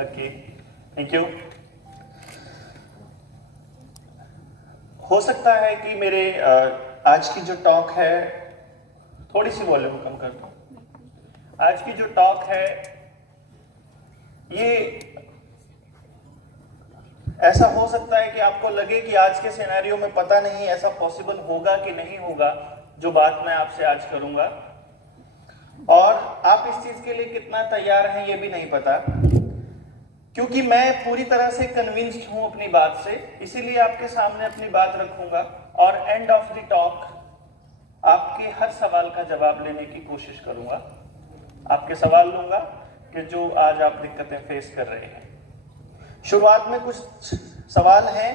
Okay, thank you. हो सकता है कि मेरे आज की जो टॉक है, थोड़ी सी वॉल्यूम कम कर दो। आज की जो टॉक है ये ऐसा हो सकता है कि आपको लगे कि आज के सिनेरियो में पता नहीं ऐसा पॉसिबल होगा कि नहीं होगा जो बात मैं आपसे आज करूंगा, और आप इस चीज के लिए कितना तैयार हैं ये भी नहीं पता, क्योंकि मैं पूरी तरह से कन्विंस्ड हूं अपनी बात से, इसीलिए आपके सामने अपनी बात रखूंगा और एंड ऑफ द टॉक आपके हर सवाल का जवाब लेने की कोशिश करूंगा। आपके सवाल लूंगा कि जो आज आप दिक्कतें फेस कर रहे हैं। शुरुआत में कुछ सवाल हैं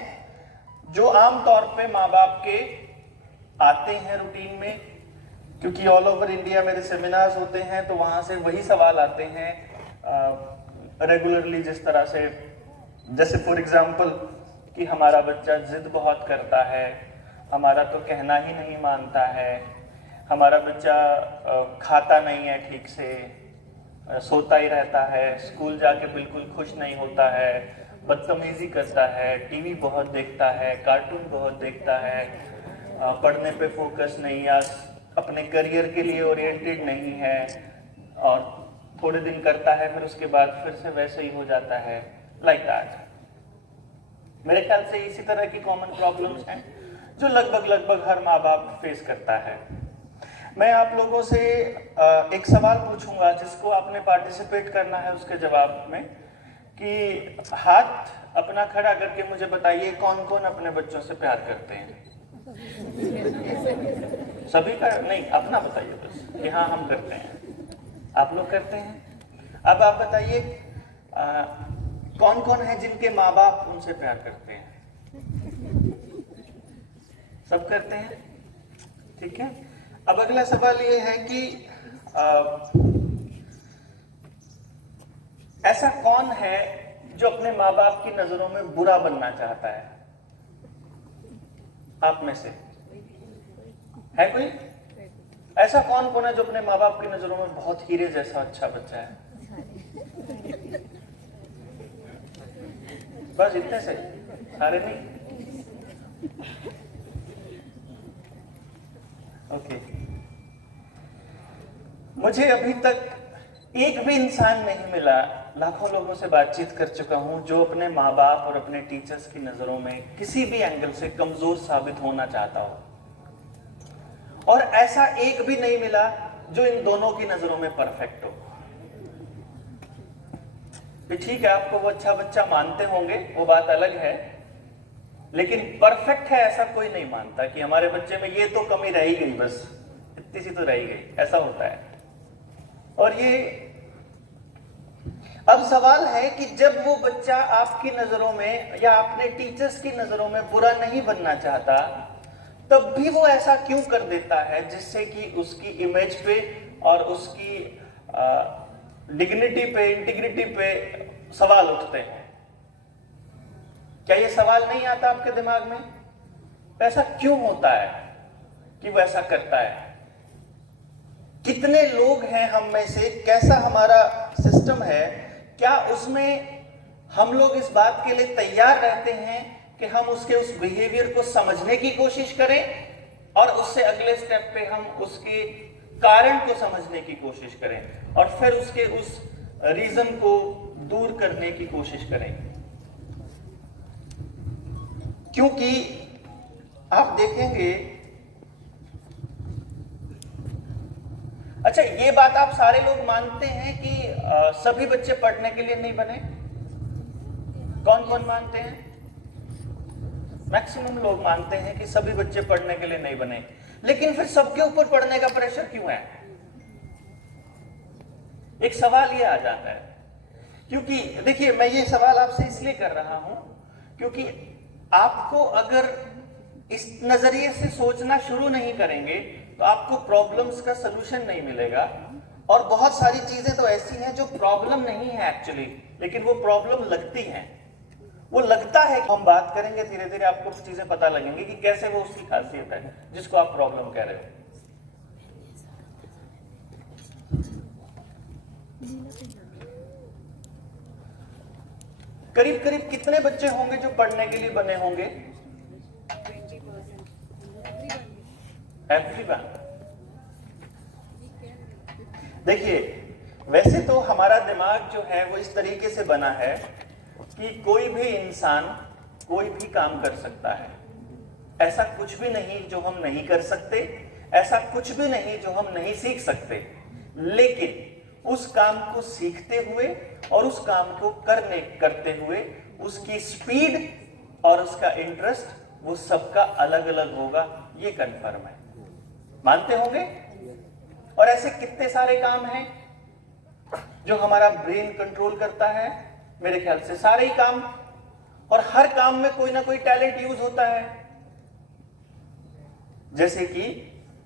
जो आम तौर पे माँ बाप के आते हैं रूटीन में, क्योंकि ऑल ओवर इंडिया मेरे सेमिनार्स होते हैं तो वहां से वही सवाल आते हैं रेगुलरली। जिस तरह से, जैसे फॉर एग्जांपल कि हमारा बच्चा जिद बहुत करता है, हमारा तो कहना ही नहीं मानता है, हमारा बच्चा खाता नहीं है ठीक से, सोता ही रहता है, स्कूल जाके बिल्कुल खुश नहीं होता है, बदतमीजी करता है, टीवी बहुत देखता है, कार्टून बहुत देखता है, पढ़ने पे फोकस नहीं या अपने करियर के लिए ओरिएंटेड नहीं है, और थोड़े दिन करता है फिर उसके बाद फिर से वैसे ही हो जाता है, लाइक दैट। मेरे ख्याल से इसी तरह की कॉमन प्रॉब्लम्स हैं जो लगभग हर माँ बाप फेस करता है। मैं आप लोगों से एक सवाल पूछूंगा जिसको आपने पार्टिसिपेट करना है उसके जवाब में, कि हाथ अपना खड़ा करके मुझे बताइए कौन कौन अपने बच्चों से प्यार करते हैं। सभी का नहीं, अपना बताइए बस कि हाँ हम करते हैं, आप लोग करते हैं। अब आप बताइए कौन कौन है जिनके माँ बाप उनसे प्यार करते हैं। सब करते हैं, ठीक है। अब अगला सवाल ये है कि ऐसा कौन है जो अपने माँ बाप की नजरों में बुरा बनना चाहता है। आप में से है कोई ऐसा? कौन कौन है जो अपने माँ बाप की नजरों में बहुत हीरे जैसा अच्छा बच्चा है? बस इतने से, सारे नहीं? ओके। मुझे अभी तक एक भी इंसान नहीं मिला, लाखों लोगों से बातचीत कर चुका हूं, जो अपने माँ बाप और अपने टीचर्स की नजरों में किसी भी एंगल से कमजोर साबित होना चाहता हो, और ऐसा एक भी नहीं मिला जो इन दोनों की नजरों में परफेक्ट हो। ठीक है, आपको वो अच्छा बच्चा मानते होंगे, वो बात अलग है, लेकिन परफेक्ट है ऐसा कोई नहीं मानता कि हमारे बच्चे में ये तो कमी रह ही गई, बस इतनी सी तो रह ही गई, ऐसा होता है। और ये अब सवाल है कि जब वो बच्चा आपकी नजरों में या अपने टीचर्स की नजरों में बुरा नहीं बनना चाहता, तब भी वो ऐसा क्यों कर देता है जिससे कि उसकी इमेज पे और उसकी डिग्निटी पे, इंटीग्रिटी पे सवाल उठते हैं। क्या ये सवाल नहीं आता आपके दिमाग में? ऐसा क्यों होता है कि वो ऐसा करता है? कितने लोग हैं हम में से, कैसा हमारा सिस्टम है, क्या उसमें हम लोग इस बात के लिए तैयार रहते हैं कि हम उसके उस बिहेवियर को समझने की कोशिश करें और उससे अगले स्टेप पे हम उसके कारण को समझने की कोशिश करें और फिर उसके उस रीजन को दूर करने की कोशिश करें? क्योंकि आप देखेंगे, अच्छा ये बात आप सारे लोग मानते हैं कि सभी बच्चे पढ़ने के लिए नहीं बने? कौन कौन मानते हैं? मैक्सिमम लोग मानते हैं कि सभी बच्चे पढ़ने के लिए नहीं बने, लेकिन फिर सबके ऊपर पढ़ने का प्रेशर क्यों है? एक सवाल ये आ जाता है, क्योंकि देखिए मैं ये सवाल आपसे इसलिए कर रहा हूं क्योंकि आपको अगर इस नजरिए से सोचना शुरू नहीं करेंगे तो आपको प्रॉब्लम्स का सलूशन नहीं मिलेगा। और बहुत सारी चीजें तो ऐसी हैं जो प्रॉब्लम नहीं है एक्चुअली, लेकिन वो प्रॉब्लम लगती हैं। वो लगता है कि हम बात करेंगे, धीरे धीरे आपको चीजें पता लगेंगी कि कैसे वो उसकी खासियत है जिसको आप प्रॉब्लम कह रहे हो। करीब करीब कितने बच्चे होंगे जो पढ़ने के लिए बने होंगे? एवरीवन। देखिए, वैसे तो हमारा दिमाग जो है वो इस तरीके से बना है कि कोई भी इंसान कोई भी काम कर सकता है। ऐसा कुछ भी नहीं जो हम नहीं कर सकते, ऐसा कुछ भी नहीं जो हम नहीं सीख सकते। लेकिन उस काम को सीखते हुए और उस काम को करते हुए उसकी स्पीड और उसका इंटरेस्ट वो सबका अलग अलग होगा, ये कंफर्म है। मानते होंगे? और ऐसे कितने सारे काम हैं जो हमारा ब्रेन कंट्रोल करता है। मेरे ख्याल से सारे ही काम, और हर काम में कोई ना कोई टैलेंट यूज होता है। जैसे कि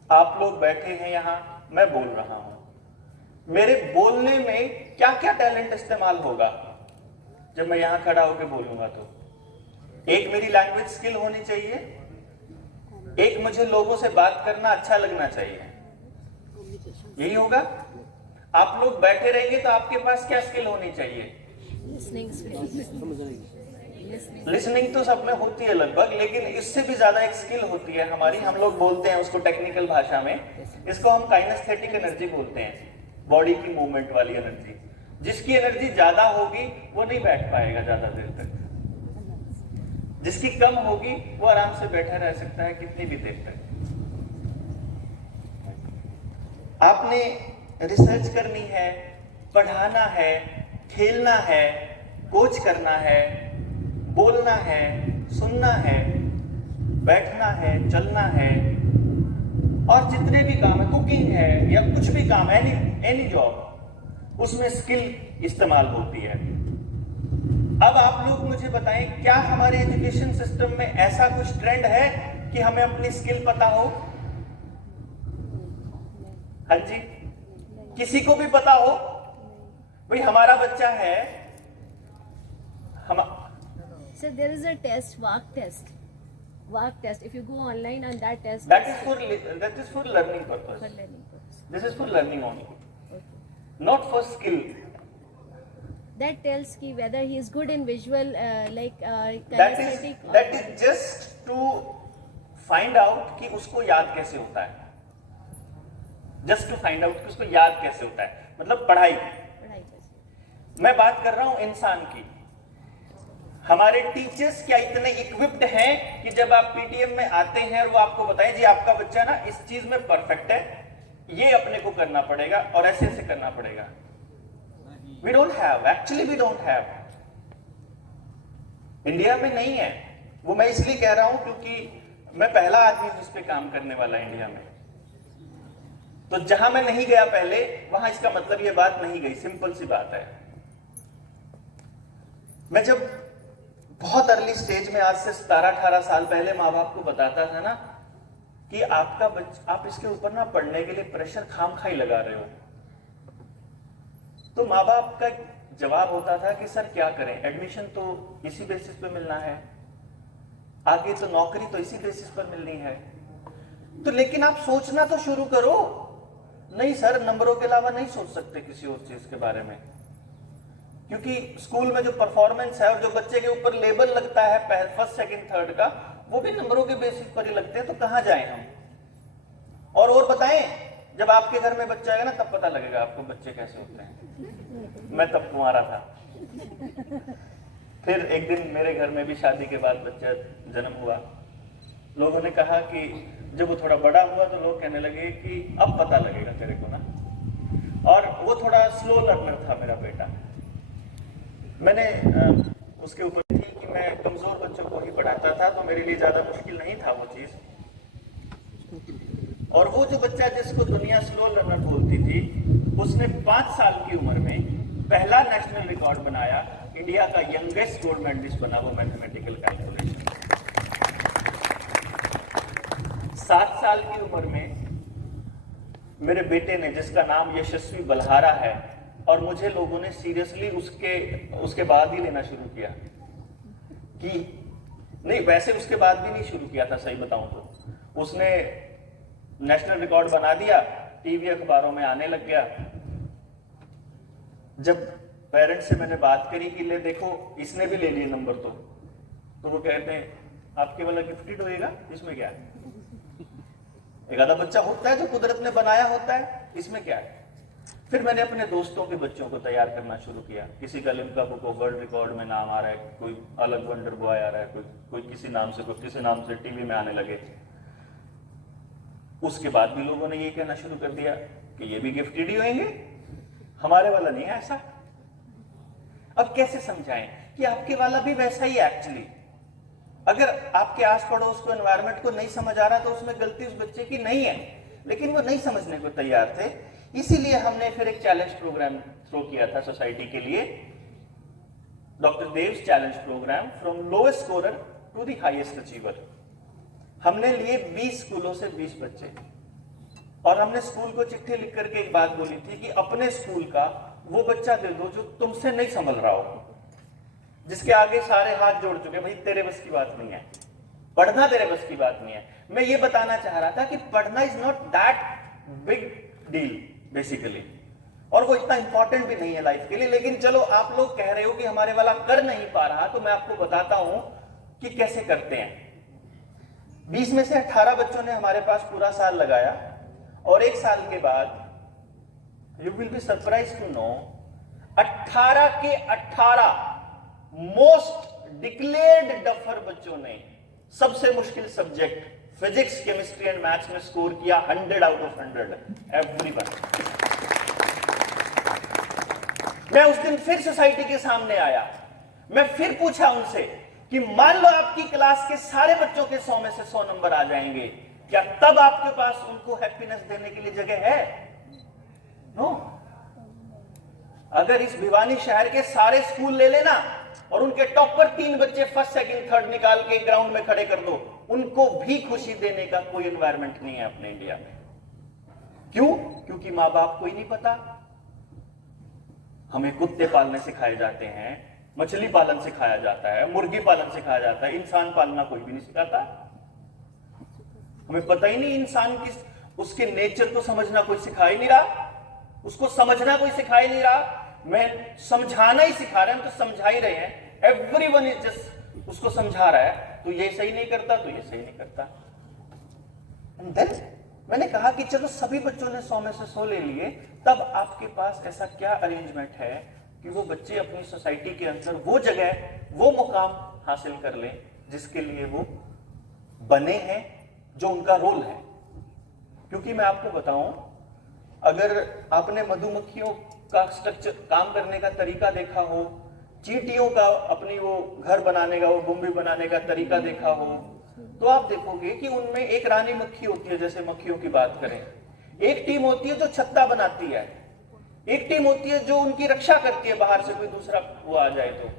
आप लोग बैठे हैं यहां, मैं बोल रहा हूं, मेरे बोलने में क्या क्या टैलेंट इस्तेमाल होगा जब मैं यहां खड़ा होकर बोलूंगा। तो एक मेरी लैंग्वेज स्किल होनी चाहिए, एक मुझे लोगों से बात करना अच्छा लगना चाहिए, यही होगा। आप लोग बैठे रहेंगे तो आपके पास क्या स्किल होनी चाहिए? लिसनिंग तो सब में होती है लगभग, लेकिन इससे भी ज्यादा एक स्किल होती है हमारी, हम लोग बोलते हैं उसको टेक्निकल भाषा में, इसको हम काइनेस्थेटिक एनर्जी बोलते हैं, बॉडी की मूवमेंट वाली एनर्जी। जिसकी एनर्जी ज्यादा होगी वो नहीं बैठ पाएगा ज्यादा देर तक, जिसकी कम होगी वो आराम से बैठा रह सकता है कितनी भी देर तक। आपने रिसर्च करनी है, पढ़ाना है, खेलना है, कोच करना है, बोलना है, सुनना है, बैठना है, चलना है, और जितने भी काम है, कुकिंग है या कुछ भी काम, एनी जॉब, उसमें स्किल इस्तेमाल होती है। अब आप लोग मुझे बताएं, क्या हमारे एजुकेशन सिस्टम में ऐसा कुछ ट्रेंड है कि हमें अपनी स्किल पता हो? हाँ जी, किसी को भी पता हो? भाई हमारा बच्चा है, हम So there is a test, WARC test. WARC test. If you go online and that test. that is for learning purpose. For learning purpose. This is for learning only, Okay. not for skill. That tells ki whether he is good in visual, That kinesthetic. is just to find out कि उसको याद कैसे होता है। Just to find out कि उसको याद कैसे होता है, मतलब पढ़ाई। पढ़ाई कैसे। मैं बात कर रहा हूं इंसान की। हमारे टीचर्स क्या इतने इक्विप्ड हैं कि जब आप पीटीएम में आते हैं और वो आपको बताएं जी आपका बच्चा ना इस चीज में परफेक्ट है, ये अपने को करना पड़ेगा और ऐसे ऐसे करना पड़ेगा। We don't have, actually we don't have. India में नहीं है। वो मैं इसलिए कह रहा हूं क्योंकि मैं पहला आदमी हूं इस पे काम करने वाला इंडिया में। तो जहां मैं नहीं गया पहले, वहां इसका मतलब ये बात नहीं गई, सिंपल सी बात है। मैं जब बहुत अर्ली स्टेज में, आज से 17-18 साल पहले माँ बाप को बताता था ना कि आपका बच्चा, आप इसके ऊपर ना पढ़ने के लिए प्रेशर खामखा ही लगा रहे हो, तो माँ बाप का जवाब होता था कि सर क्या करें, एडमिशन तो इसी बेसिस पे मिलना है, आगे तो नौकरी तो इसी बेसिस पर मिलनी है। तो लेकिन आप सोचना तो शुरू करो। नहीं सर, नंबरों के अलावा नहीं सोच सकते किसी और चीज के बारे में, क्योंकि स्कूल में जो परफॉर्मेंस है और जो बच्चे के ऊपर लेबल लगता है फर्स्ट सेकंड थर्ड का, वो भी नंबरों के बेसिस पर ही लगते हैं। तो कहां जाएं हम? और बताएं, जब आपके घर में बच्चा आएगा ना तब पता लगेगा आपको बच्चे कैसे होते हैं। मैं तब कुंवारा था। फिर एक दिन मेरे घर में भी शादी के बाद बच्चा जन्म हुआ। लोगों ने कहा कि जब वो थोड़ा बड़ा हुआ तो लोग कहने लगे कि अब पता लगेगा तेरे को ना। और वो थोड़ा स्लो लर्नर था मेरा बेटा। मैंने उसके ऊपर थी कि मैं कमजोर बच्चों को ही पढ़ाता था, तो मेरे लिए ज्यादा मुश्किल नहीं था वो चीज। और वो जो बच्चा जिसको दुनिया स्लो लर्नर बोलती थी, उसने 5 साल की उम्र में पहला नेशनल रिकॉर्ड बनाया, इंडिया का यंगेस्ट गोल्ड मेडलिस्ट बना वो मैथमेटिकल कैलकुलेशन। 7 साल की उम्र में मेरे बेटे ने, जिसका नाम यशस्वी बल्हारा है, और मुझे लोगों ने सीरियसली उसके बाद ही लेना शुरू किया कि नहीं, वैसे उसके बाद भी नहीं शुरू किया था, सही बताऊं तो। उसने नेशनल रिकॉर्ड बना दिया, टीवी अखबारों में आने लग गया। जब पेरेंट्स से मैंने बात करी कि ले देखो इसने भी ले लिए नंबर, तो वो कहते हैं आपके वाला गिफ्टेड होएगा, इसमें क्या है? एक आधा बच्चा होता है जो कुदरत ने बनाया होता है, इसमें क्या है? फिर मैंने अपने दोस्तों के बच्चों को तैयार करना शुरू किया। किसी का Limca book of world record में नाम आ रहा है, कोई अलग वंडर बॉय आ रहा है, कोई किसी नाम से, कोई किसी नाम से टीवी में आने लगे। उसके बाद भी लोगों ने ये कहना शुरू कर दिया कि ये भी गिफ्टेड ही होंगे, हमारे वाला नहीं है ऐसा। अब कैसे समझाएं कि आपके वाला भी वैसा ही एक्चुअली। अगर आपके आस पड़ोस को, एनवायरनमेंट को नहीं समझ आ रहा तो उसमें गलती उस बच्चे की नहीं है, लेकिन वो नहीं समझने को तैयार थे। इसीलिए हमने फिर एक चैलेंज प्रोग्राम थ्रो किया था सोसाइटी के लिए, doctor Dev's challenge programme, from lowest scorer to the highest achiever. हमने लिए 20 स्कूलों से 20 बच्चे, और हमने स्कूल को चिट्ठी लिख करके एक बात बोली थी कि अपने स्कूल का वो बच्चा दे दो जो तुमसे नहीं संभल रहा हो, जिसके आगे सारे हाथ जोड़ चुके, भाई तेरे बस की बात नहीं है, पढ़ना तेरे बस की बात नहीं है। मैं ये बताना चाह रहा था कि पढ़ना is not that big deal basically, और वो इतना इंपॉर्टेंट भी नहीं है लाइफ के लिए। लेकिन चलो आप लोग कह रहे हो कि हमारे वाला कर नहीं पा रहा, तो मैं आपको बताता हूं कि कैसे करते हैं। 20 में से 18 बच्चों ने हमारे पास पूरा साल लगाया, और एक साल के बाद you will be surprise to know 18 के 18 मोस्ट डिक्लेयर्ड डफर बच्चों ने सबसे मुश्किल subject physics, chemistry and maths में स्कोर किया 100 आउट ऑफ 100 एवरीवन। मैं उस दिन फिर सोसाइटी के सामने आया, मैं फिर पूछा उनसे कि मान लो आपकी क्लास के सारे बच्चों के 100 में से 100 नंबर आ जाएंगे, क्या तब आपके पास उनको हैप्पीनेस देने के लिए जगह है? नो। अगर इस भिवानी शहर के सारे स्कूल ले लेना और उनके टॉप पर 3 बच्चे फर्स्ट, सेकंड, थर्ड निकाल के ग्राउंड में खड़े कर दो, उनको भी खुशी देने का कोई एनवायरनमेंट नहीं है अपने इंडिया में। क्यों? क्योंकि मां बाप को ही नहीं पता। हमें कुत्ते पालने सिखाए जाते हैं, मछली पालन सिखाया जाता है, मुर्गी पालन सिखाया जाता है, इंसान पालना कोई भी नहीं सिखाता। हमें पता ही नहीं इंसान की, उसके नेचर को समझना कोई सिखा ही नहीं रहा, उसको समझना कोई सिखा ही नहीं रहा। मैं समझाना ही सिखा रहे हैं, हम तो समझा ही रहे हैं। एवरीवन इज जस्ट उसको समझा रहा है, तो ये सही नहीं करता, तो ये सही नहीं करता। एंड देन मैंने कहा कि चलो सभी बच्चों ने 100 में से 100 ले लिए, तब आपके पास ऐसा क्या अरेंजमेंट है कि वो बच्चे अपनी सोसाइटी के अंदर वो जगह, वो मुकाम हासिल कर लें जिसके लिए वो बने हैं, जो उनका रोल है। क्योंकि मैं आपको बताऊं, अगर आपने मधुमक्खियों का स्ट्रक्चर, काम करने का तरीका देखा हो, चींटियों का अपनी वो घर बनाने का, वो बुम्बी बनाने का तरीका देखा हो, तो आप देखोगे कि उनमें एक रानी मक्खी होती है, जैसे मक्खियों की बात करें, एक टीम होती है जो छत्ता बनाती है, एक टीम होती है जो उनकी रक्षा करती है बाहर से कोई दूसरा वो आ जाए तो,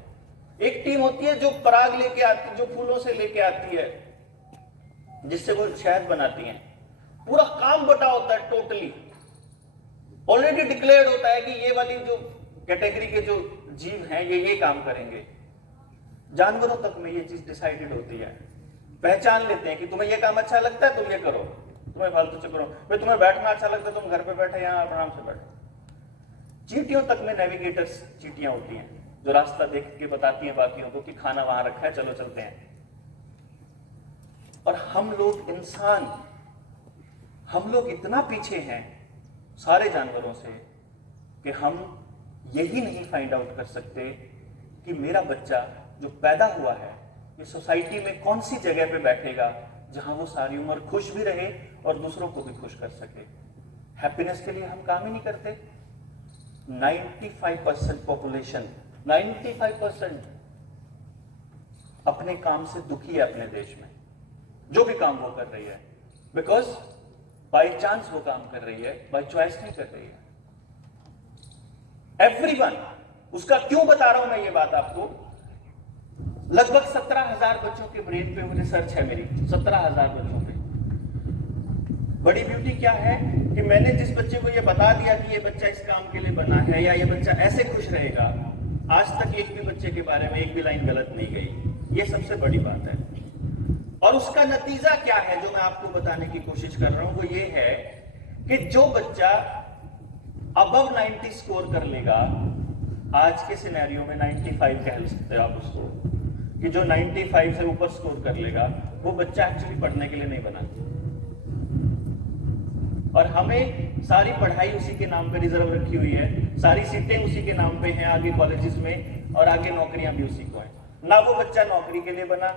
एक टीम होती है जो पराग लेके आती है, जो फूलों से लेके आती है, जिससे वो शहद बनाती है। पूरा काम बटा होता है, टोटली ऑलरेडी डिक्लेयर्ड होता है कि ये वाली जो कैटेगरी के जो जीव हैं ये काम करेंगे। जानवरों तक में ये चीज डिसाइडेड होती है, पहचान लेते हैं कि तुम्हें ये काम अच्छा लगता है तुम ये करो, तुम्हें फालतू से करो, भाई तुम्हें बैठना अच्छा लगता है तुम घर पे बैठे यहाँ आराम से बैठो। चींटियों तक में नेविगेटर्स चींटियां होती हैं जो रास्ता देख के बताती हैं बाकियों को कि खाना वहां रखा है, चलो चलते हैं। और हम लोग इंसान, हम लोग इतना पीछे हैं सारे जानवरों से कि हम यही नहीं फाइंड आउट कर सकते कि मेरा बच्चा जो पैदा हुआ है ये सोसाइटी में कौन सी जगह पे बैठेगा जहां वो सारी उम्र खुश भी रहे और दूसरों को भी खुश कर सके। हैप्पीनेस के लिए हम काम ही नहीं करते। 95% पॉपुलेशन, 95% अपने काम से दुखी है अपने देश में, जो भी काम वो कर रही है, बिकॉज बाय चांस वो काम कर रही है, बाय चॉइस नहीं कर रही है। एवरीवन, उसका क्यों बता रहा हूं मैं ये बात आपको, लगभग 17,000 बच्चों के ब्रेन पे रिसर्च है मेरी, 17,000 बच्चों पे। बड़ी ब्यूटी क्या है कि मैंने जिस बच्चे को ये बता दिया कि ये बच्चा इस काम के लिए बना है या ये बच्चा ऐसे खुश रहेगा, आज तक एक भी बच्चे के बारे में एक भी लाइन गलत नहीं गई। ये सबसे बड़ी बात है। और उसका नतीजा क्या है जो मैं आपको बताने की कोशिश कर रहा हूं, वो ये है कि जो बच्चा अबव 90 स्कोर कर लेगा आज के सिनेरियो में 95 कह सकते हो आप उसको, कि जो 95 से ऊपर स्कोर कर लेगा वो बच्चा एक्चुअली पढ़ने के लिए नहीं बना। और हमें सारी पढ़ाई उसी के नाम पे रिजर्व रखी हुई है, सारी सीटें उसी के नाम पे हैं आगे कॉलेजेस में, और आगे नौकरियां भी उसी को हैं। ना वो बच्चा नौकरी के लिए बना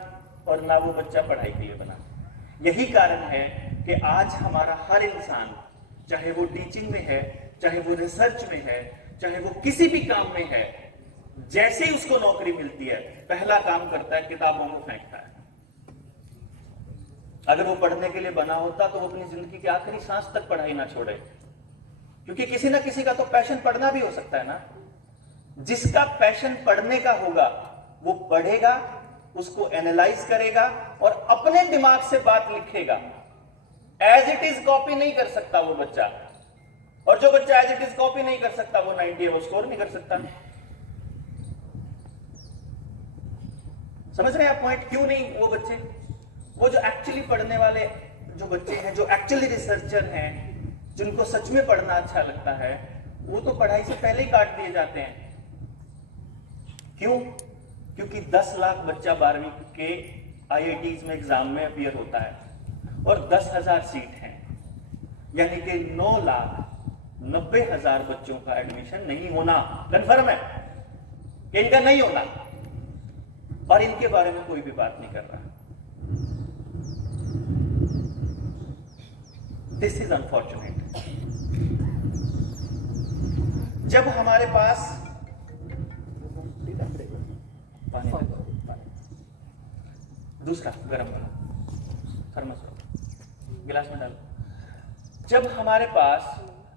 और ना वो बच्चा पढ़ाई के लिए बना। यही कारण है कि आज हमारा हर इंसान, चाहे वो टीचिंग में है, चाहे वो रिसर्च में है, चाहे वो किसी भी काम में है, जैसे ही उसको नौकरी मिलती है पहला काम करता है किताबों को फेंकता है। अगर वो पढ़ने के लिए बना होता तो वो अपनी जिंदगी के आखिरी सांस तक पढ़ाई ना छोड़े, क्योंकि किसी ना किसी का तो पैशन पढ़ना भी हो सकता है ना। जिसका पैशन पढ़ने का होगा वो पढ़ेगा, उसको एनालाइज करेगा और अपने दिमाग से बात लिखेगा। एज इट इज कॉपी नहीं कर सकता वो बच्चा, और जो बच्चा एज इट इज कॉपी नहीं कर सकता वो 90 वो स्कोर नहीं कर सकता। समझ रहे हैं आप पॉइंट? क्यों नहीं वो बच्चे, वो जो एक्चुअली पढ़ने वाले जो बच्चे हैं, जो एक्चुअली रिसर्चर हैं, जिनको सच में पढ़ना अच्छा लगता है, वो तो पढ़ाई से पहले ही काट दिए जाते हैं। क्यों? क्योंकि 10 लाख बच्चा 12वीं के IITs में एग्जाम में अपीयर होता है और 10,000 सीट हैं, यानी कि 9,90,000 बच्चों का एडमिशन नहीं होना कन्फर्म है कि इनका नहीं होना, और इनके बारे में कोई भी बात नहीं कर रहा। This is unfortunate. जब हमारे पास दूसरा गर्म वाला थर्मस गिलास में डालो। जब हमारे पास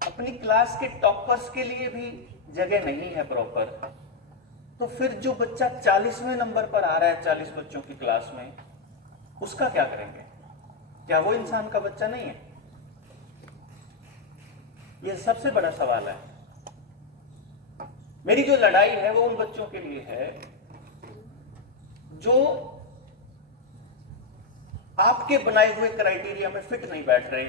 अपनी क्लास के टॉपर्स के लिए भी जगह नहीं है प्रॉपर, तो फिर जो बच्चा 40वें नंबर पर आ रहा है 40 बच्चों की क्लास में, उसका क्या करेंगे? क्या वो इंसान का बच्चा नहीं है? यह सबसे बड़ा सवाल है। मेरी जो लड़ाई है वो उन बच्चों के लिए है जो आपके बनाए हुए क्राइटेरिया में फिट नहीं बैठ रहे,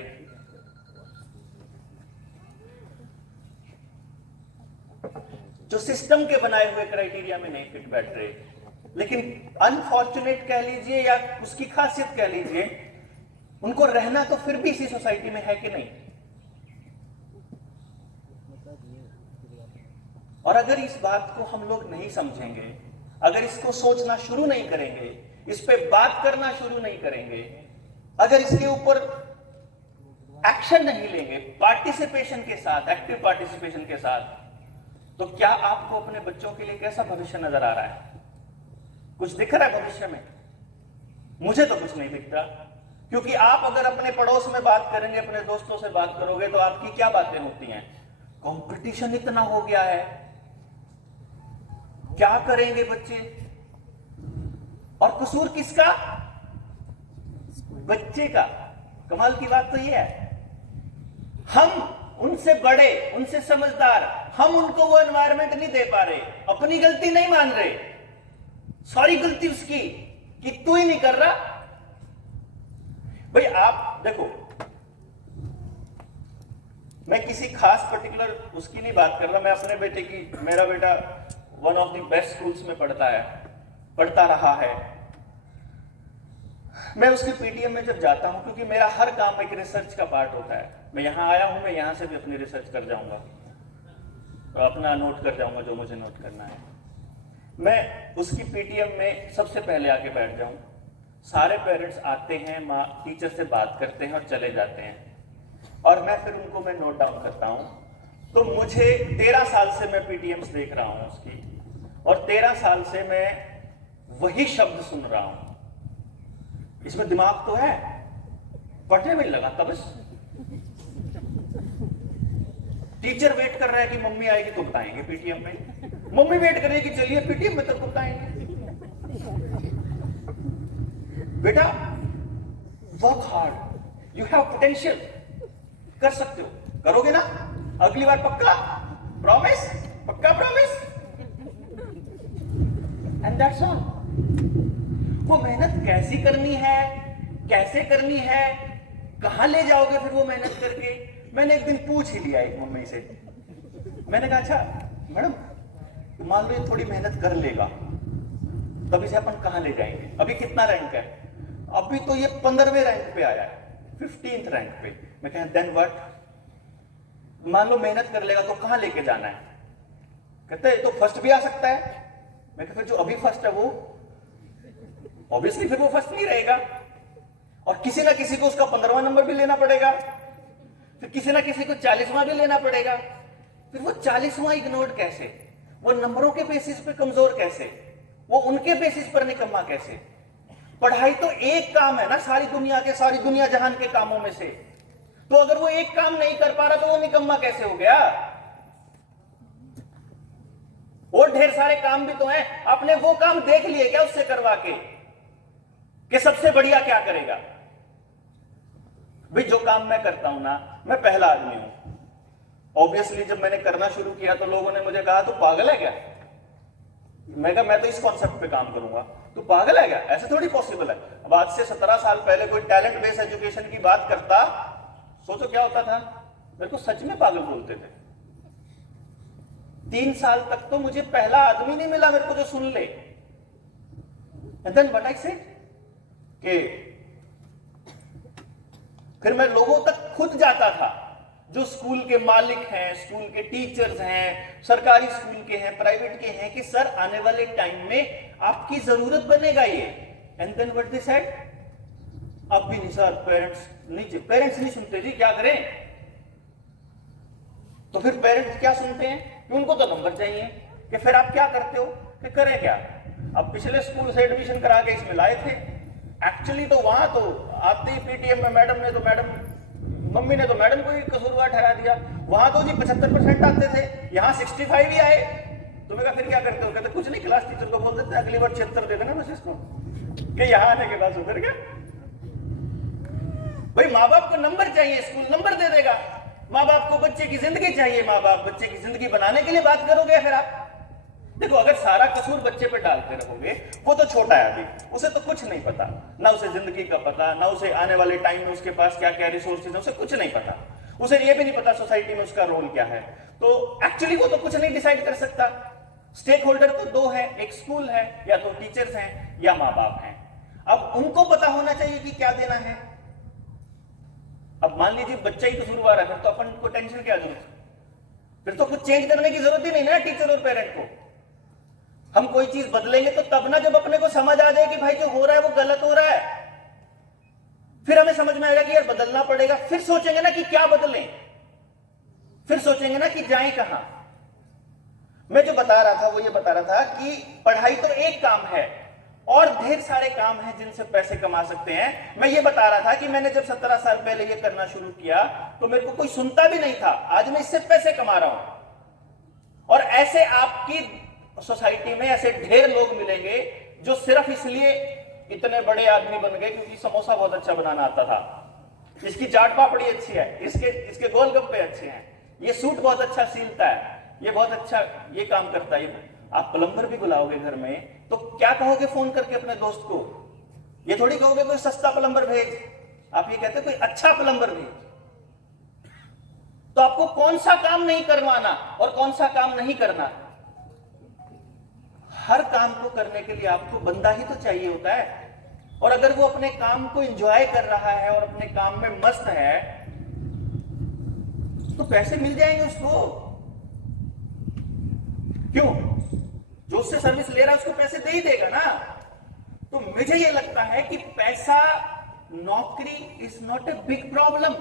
जो सिस्टम के बनाए हुए क्राइटेरिया में नहीं फिट बैठ रहे, लेकिन अनफॉर्चुनेट कह लीजिए या उसकी खासियत कह लीजिए, उनको रहना तो फिर भी इसी सोसाइटी में है कि नहीं। और अगर इस बात को हम लोग नहीं समझेंगे, अगर इसको सोचना शुरू नहीं करेंगे, इस पे बात करना शुरू नहीं करेंगे, अगर इसके ऊपर एक्शन नहीं लेंगे पार्टिसिपेशन के साथ, एक्टिव पार्टिसिपेशन के साथ, तो क्या आपको अपने बच्चों के लिए कैसा भविष्य नजर आ रहा है? कुछ दिख रहा है भविष्य में? मुझे तो कुछ नहीं दिखता, क्योंकि आप अगर अपने पड़ोस में बात करेंगे, अपने दोस्तों से बात करोगे, तो आपकी क्या बातें होती हैं? कंपटीशन इतना हो गया है, क्या करेंगे बच्चे? और कसूर किसका? बच्चे का। कमाल की बात तो यह है, हम उनसे बड़े, उनसे समझदार, हम उनको वो एनवायरनमेंट नहीं दे पा रहे, अपनी गलती नहीं मान रहे, सारी गलती उसकी कि तू ही नहीं कर रहा। भाई आप देखो, मैं किसी खास पर्टिकुलर उसकी नहीं बात कर रहा, मैं अपने बेटे की, मेरा बेटा one of the best schools में पढ़ता रहा है। मैं उसके पीटीएम में जब जाता हूं, क्योंकि मेरा हर काम एक रिसर्च का पार्ट होता है, मैं यहां आया हूं, मैं यहां से भी अपनी रिसर्च कर जाऊंगा, तो अपना नोट कर जाऊंगा जो मुझे नोट करना है। मैं उसकी पीटीएम में सबसे पहले आके बैठ जाऊं, सारे पेरेंट्स आते हैं, माँ टीचर से बात करते हैं और चले जाते हैं, और मैं फिर उनको मैं नोट डाउन करता हूं। तो मुझे 13 साल से मैं पीटीएम्स देख रहा हूं उसकी, और 13 साल से मैं वही शब्द सुन रहा हूं। इसमें दिमाग तो है, पढ़ने में लगा था बस। टीचर वेट कर रहा है कि मम्मी आएगी तो बताएंगे पीटीएम में, मम्मी वेट कर रही है कि चलिए पीटीएम में तब बताएंगे। बेटा work hard, you have potential, कर सकते हो, करोगे ना अगली बार? पक्का प्रॉमिस? पक्का प्रॉमिस? And that's all. वो मेहनत कैसी करनी है, कैसे करनी है, कहां ले जाओगे फिर वो मेहनत करके? मैंने एक दिन पूछ ही लिया एक मम्मी से, मैंने कहा अच्छा मैडम मान लो ये थोड़ी मेहनत कर लेगा, तब इसे अपन कहां ले जाएंगे? अभी कितना रैंक है? अभी तो ये 15वें रैंक पे आया है, 15th रैंक पे। मैं कहें देन व्हाट? मान लो मेहनत कर लेगा तो कहां लेके जाना है? कहते हैं तो फर्स्ट भी आ सकता है। मैं कहता जो अभी फर्स्ट है वो ऑब्वियसली फिर वो फर्स्ट नहीं रहेगा, और किसी ना किसी को उसका 15वां नंबर भी लेना पड़ेगा, फिर किसी ना किसी को 40वां भी लेना पड़ेगा। फिर वो 40वां इग्नोर्ड कैसे? वो नंबरों के बेसिस पे कमजोर कैसे? वो उनके बेसिस पर निकम्मा कैसे? पढ़ाई तो एक काम है ना सारी दुनिया जहान के कामों में से, तो अगर वो एक काम नहीं कर पा रहा तो वो निकम्मा कैसे हो गया? और ढेर सारे काम भी तो हैं, आपने वो काम देख लिए क्या उससे करवा के कि सबसे बढ़िया क्या करेगा? भाई जो काम मैं करता हूं ना, मैं पहला आदमी हूं। ऑब्वियसली जब मैंने करना शुरू किया तो लोगों ने मुझे कहा तू पागल है क्या? मैं कहा मैं तो इस कॉन्सेप्ट पे काम करूंगा। तू पागल है क्या? ऐसे थोड़ी पॉसिबल है। अब आज से 17 साल पहले कोई टैलेंट बेस्ड एजुकेशन की बात करता, सोचो क्या होता था? मेरे को सच में पागल बोलते थे। 3 साल तक तो मुझे पहला आदमी नहीं मिला मेरे को जो सुन ले। And then what I said कि फिर मैं लोगों तक खुद जाता था, जो स्कूल के मालिक हैं, स्कूल के टीचर्स हैं, सरकारी स्कूल के हैं, प्राइवेट के हैं, कि सर आने वाले टाइम में आपकी जरूरत बनेगा ये। And then what they said? अब भी नहीं सर, पेरेंट्स नहीं सुनते जी, क्या करें? तो फिर पेरेंट्स क्या सुनते हैं कि उनको तो नंबर चाहिए, कि फिर आप क्या करते हो कि करें क्या? अब पिछले स्कूल से एडमिशन करा के इसमें लाए थे। एक्चुअली तो वहां तो आते ही पीटीएम में मम्मी ने तो मैडम को ही कसूरवार ठहरा दिया। वहां तो जी 75% आते थे, यहाँ 65 ही आए। तो मैं कहा फिर क्या करते हो? कहते कुछ नहीं, क्लास टीचर को बोल देते अगली बार 76 दे देना बस इसको, कि यहाँ आने के बाद सुधर गया। भाई माँ बाप को नंबर चाहिए, स्कूल नंबर दे देगा। माँ बाप को बच्चे की जिंदगी चाहिए, माँ बाप बच्चे की जिंदगी बनाने के लिए बात करोगे। फिर आप देखो, अगर सारा कसूर बच्चे पे डालते रहोगे, वो तो छोटा है अभी, उसे तो कुछ नहीं पता, ना उसे जिंदगी का पता, ना उसे आने वाले टाइम में उसके पास क्या क्या रिसोर्सेज है, उसे कुछ नहीं पता। उसे ये भी नहीं पता सोसाइटी में उसका रोल क्या है। तो एक्चुअली वो तो कुछ नहीं डिसाइड कर सकता। स्टेक होल्डर तो 2 है, एक स्कूल है, या तो टीचर्स हैं या माँ बाप हैं। अब उनको पता होना चाहिए कि क्या देना है। अब मान लीजिए बच्चा ही कसूरवार है, फिर तो अपन को टेंशन क्या जरूरत? फिर तो कुछ चेंज करने की जरूरत ही नहीं ना टीचर और पेरेंट को। हम कोई चीज बदलेंगे तो तब ना जब अपने को समझ आ जाए कि भाई जो हो रहा है वो गलत हो रहा है, फिर हमें समझ में आएगा कि यार बदलना पड़ेगा। फिर सोचेंगे ना कि क्या बदलें, फिर सोचेंगे ना कि जाएं कहां। मैं जो बता रहा था वो ये बता रहा था कि पढ़ाई तो एक काम है और ढेर सारे काम हैं जिनसे पैसे कमा सकते हैं। मैं ये बता रहा था कि मैंने जब 17 साल पहले ये करना शुरू किया तो मेरे को कोई सुनता भी नहीं था। आज मैं इससे पैसे कमा रहा हूं। और ऐसे आपकी सोसाइटी में ऐसे ढेर लोग मिलेंगे जो सिर्फ इसलिए इतने बड़े आदमी बन गए क्योंकि समोसा बहुत अच्छा बनाना आता था, इसकी चाट पापड़ी अच्छी है, इसके गोलगप्पे अच्छे हैं, ये सूट बहुत अच्छा सीलता है, ये बहुत अच्छा ये काम करता है। आप प्लम्बर भी बुलाओगे घर में तो क्या कहोगे फोन करके अपने दोस्त को? ये थोड़ी कहोगे कोई सस्ता प्लम्बर भेज, आप ये कहते कोई अच्छा प्लम्बर भेज। तो आपको कौन सा काम नहीं करवाना और कौन सा काम नहीं करना, हर काम को करने के लिए आपको बंदा ही तो चाहिए होता है। और अगर वो अपने काम को एंजॉय कर रहा है और अपने काम में मस्त है तो पैसे मिल जाएंगे उसको। क्यों? जो उससे सर्विस ले रहा है उसको पैसे दे ही देगा ना। तो मुझे ये लगता है कि पैसा, नौकरी is not a big problem,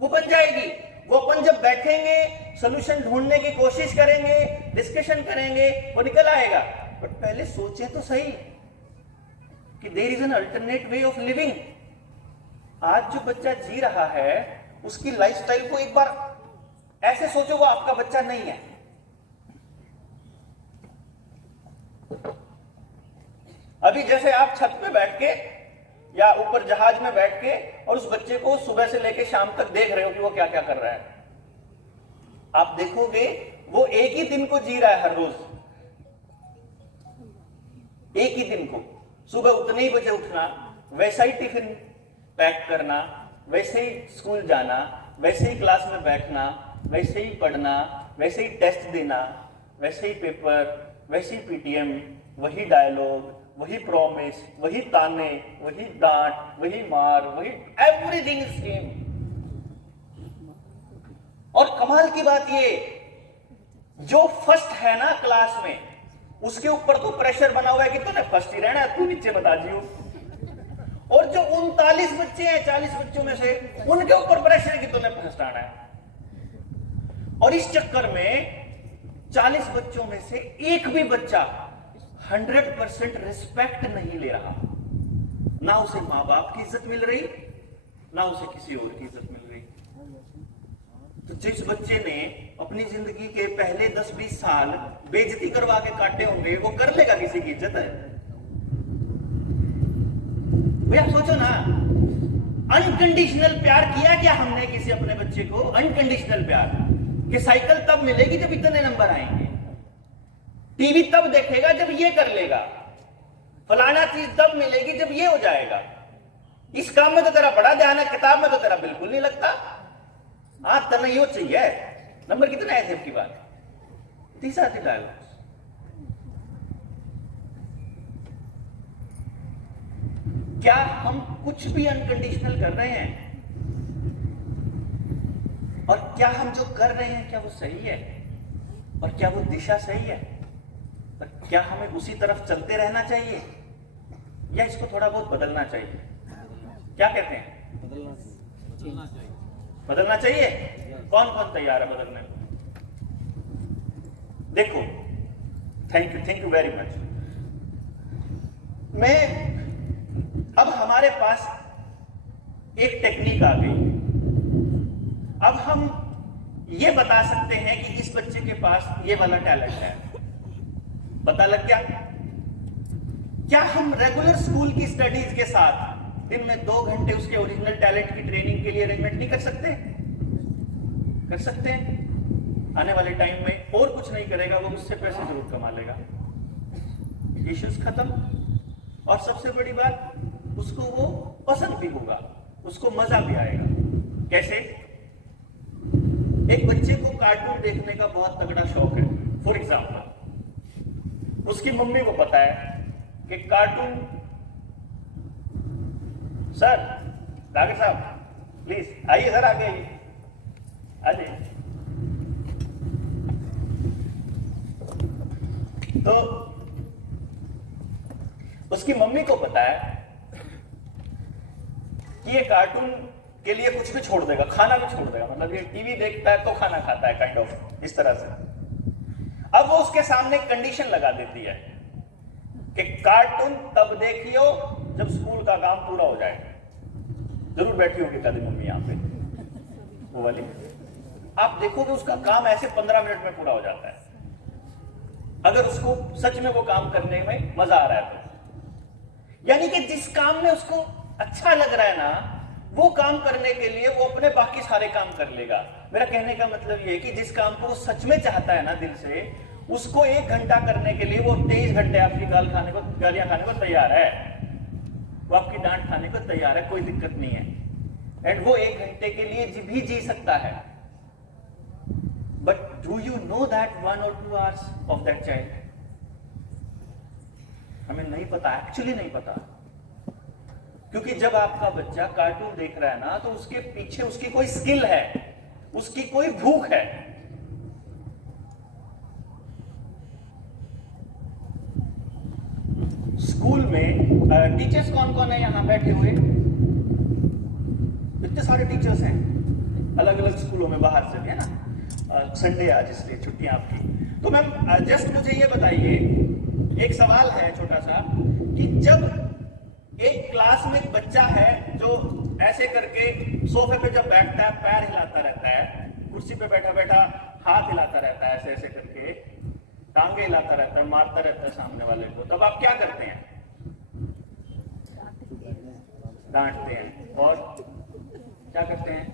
वो बन जाएगी। वो अपन जब बैठेंगे, सोल्यूशन ढूंढने की कोशिश करेंगे, डिस्कशन करेंगे, वो निकल आएगा। बट पहले सोचें तो सही कि there is an alternate way of living. आज जो बच्चा जी रहा है उसकी लाइफस्टाइल को एक बार ऐसे सोचो, वो आपका बच्चा नहीं है। अभी जैसे आप छत पे बैठ के या ऊपर जहाज में बैठ के और उस बच्चे को सुबह से लेकर शाम तक देख रहे हो कि वो क्या क्या कर रहा है, आप देखोगे वो एक ही दिन को जी रहा है हर रोज, एक ही दिन को। सुबह उतने ही बजे उठना, वैसा ही टिफिन पैक करना, वैसे ही स्कूल जाना, वैसे ही क्लास में बैठना, वैसे ही पढ़ना, वैसे ही टेस्ट देना, वैसे ही पेपर, वैसी पीटीएम, वही डायलॉग, वही प्रॉमिस, वही ताने, वही डांट, वही मार, वही एवरीथिंग इज सेम। और कमाल की बात ये, जो फर्स्ट है ना क्लास में, उसके ऊपर तो प्रेशर बना हुआ है कि तूने फर्स्ट ही रहना है, तू नीचे बता दियो। और जो 39 बच्चे हैं 40 बच्चों में से, उनके ऊपर प्रेशर है कि तूने फर्स्ट आना है। और इस चक्कर में 40 बच्चों में से एक भी बच्चा 100% रिस्पेक्ट नहीं ले रहा। ना उसे माँ बाप की इज्जत मिल रही, ना उसे किसी और की इज्जत मिल रही। तो जिस बच्चे ने अपनी जिंदगी के पहले 10-20 साल बेइज्जती करवा के काटे होंगे, वो कर लेगा किसी की इज्जत है? भैया सोचो ना, अनकंडीशनल प्यार किया क्या हमने किसी अपने बच्चे को? अनकंडीशनल प्यार कि साइकिल तब मिलेगी जब इतने नंबर आएंगे, टीवी तब देखेगा जब ये कर लेगा, फलाना चीज तब मिलेगी जब ये हो जाएगा, इस काम में तो तेरा बड़ा ध्यान है, किताब में तो तेरा बिल्कुल नहीं लगता, हाँ तनयो चाहिए। नंबर कितने आए थे आपकी बात? 30 आते डायलॉग। क्या हम कुछ भी अनकंडीशनल कर रहे हैं? और क्या हम जो कर रहे हैं क्या वो सही है? और क्या वो दिशा सही है? और क्या हमें उसी तरफ चलते रहना चाहिए या इसको थोड़ा बहुत बदलना चाहिए? क्या कहते हैं? बदलना चाहिए। कौन कौन तैयार है बदलने को? देखो, थैंक यू वेरी मच। अब हमारे पास एक टेक्निक आ गई। अब हम ये बता सकते हैं कि इस बच्चे के पास ये वाला टैलेंट है। पता लग गया? क्या हम रेगुलर स्कूल की स्टडीज के साथ दिन में 2 घंटे उसके ओरिजिनल टैलेंट की ट्रेनिंग के लिए अरेंजमेंट नहीं कर सकते? कर सकते हैं। आने वाले टाइम में और कुछ नहीं करेगा, वो उससे पैसे जरूर कमा लेगा, इश्यूज खत्म। और सबसे बड़ी बात, उसको वो पसंद भी होगा, उसको मजा भी आएगा। कैसे? एक बच्चे को कार्टून देखने का बहुत तगड़ा शौक है। फॉर एग्जाम्पल, उसकी मम्मी को पता है कि कार्टून, सर डॉक्टर साहब प्लीज आइए सर, आगे आइए, आ जाइए। तो उसकी मम्मी को पता है कि ये कार्टून के लिए कुछ भी छोड़ देगा, खाना भी छोड़ देगा, मतलब ये टीवी देखता है तो खाना खाता है, काइंड ऑफ इस तरह से। अब वो उसके सामने कंडीशन लगा देती है कि कार्टून तब देखियो जब स्कूल का काम पूरा हो जाए। जरूर बैठी होगी कभी मम्मी यहाँ पे, वो वाली। आप देखोगे उसका काम ऐसे 15 मिनट में पूरा हो जाता है, अगर उसको सच में वो काम करने में मजा आ रहा है तो। यानी कि जिस काम में उसको अच्छा लग रहा है ना, वो काम करने के लिए वो अपने बाकी सारे काम कर लेगा। मेरा कहने का मतलब ये है कि जिस काम को वो सच में चाहता है ना दिल से, उसको 1 घंटा करने के लिए वो 23 घंटे आपकी गालियां खाने को तैयार है, वो आपकी डांट खाने को तैयार है, कोई दिक्कत नहीं है। एंड वो 1 घंटे के लिए भी जी सकता है। But do you know that 1 or 2 hours of that child? हमें नहीं पता, एक्चुअली नहीं पता। क्योंकि जब आपका बच्चा कार्टून देख रहा है ना, तो उसके पीछे उसकी कोई स्किल है, उसकी कोई भूख है। स्कूल में टीचर्स कौन कौन है यहाँ बैठे हुए? इतने सारे टीचर्स हैं अलग अलग स्कूलों में, बाहर से भी, है ना। संडे आज इसलिए छुट्टियां आपकी। तो मैम जस्ट मुझे ये बताइए, एक सवाल है छोटा सा, कि जब एक क्लास में एक बच्चा है जो ऐसे करके सोफे पे जब बैठता है, पैर हिलाता रहता है, कुर्सी पे बैठा बैठा हाथ हिलाता रहता है, ऐसे ऐसे करके टांगे हिलाता रहता है, मारता रहता है सामने वाले को, तब आप क्या करते हैं? डांटते हैं। और क्या करते हैं?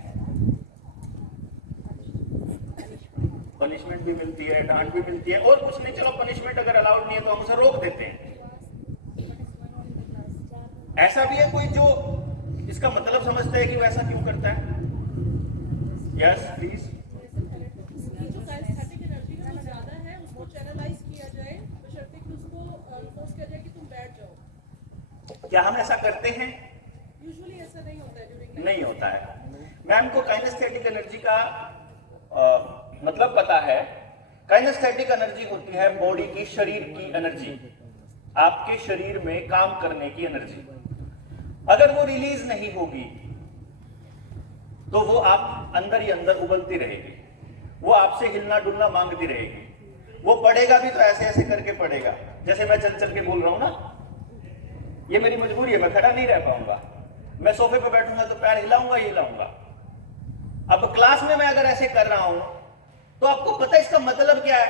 पनिशमेंट भी मिलती है, डांट भी मिलती है, और कुछ नहीं, चलो पनिशमेंट अगर अलाउड नहीं है तो हम उसे रोक देते हैं। ऐसा भी है कोई जो इसका मतलब समझता है कि वो ऐसा क्यों करता है? Yes please. क्या हम ऐसा करते हैं? यूजुअली ऐसा नहीं होता है ड्यूरिंग नहीं होता है। मैम को काइनेस्थेटिक एनर्जी का मतलब पता है। काइनेस्थेटिक एनर्जी होती है बॉडी की, शरीर की एनर्जी, आपके शरीर में काम करने की एनर्जी। अगर वो रिलीज नहीं होगी तो वो आप अंदर ही अंदर उबलती रहेगी, वो आपसे हिलना डुलना मांगती रहेगी। वो पढ़ेगा भी तो ऐसे ऐसे करके पढ़ेगा, जैसे मैं चल चल के बोल रहा हूं ना, ये मेरी मजबूरी है, मैं खड़ा नहीं रह पाऊंगा। मैं सोफे पे बैठूंगा तो पैर हिलाऊंगा ही हिलाऊंगा। अब क्लास में मैं अगर ऐसे कर रहा हूं तो आपको पता है इसका मतलब क्या है?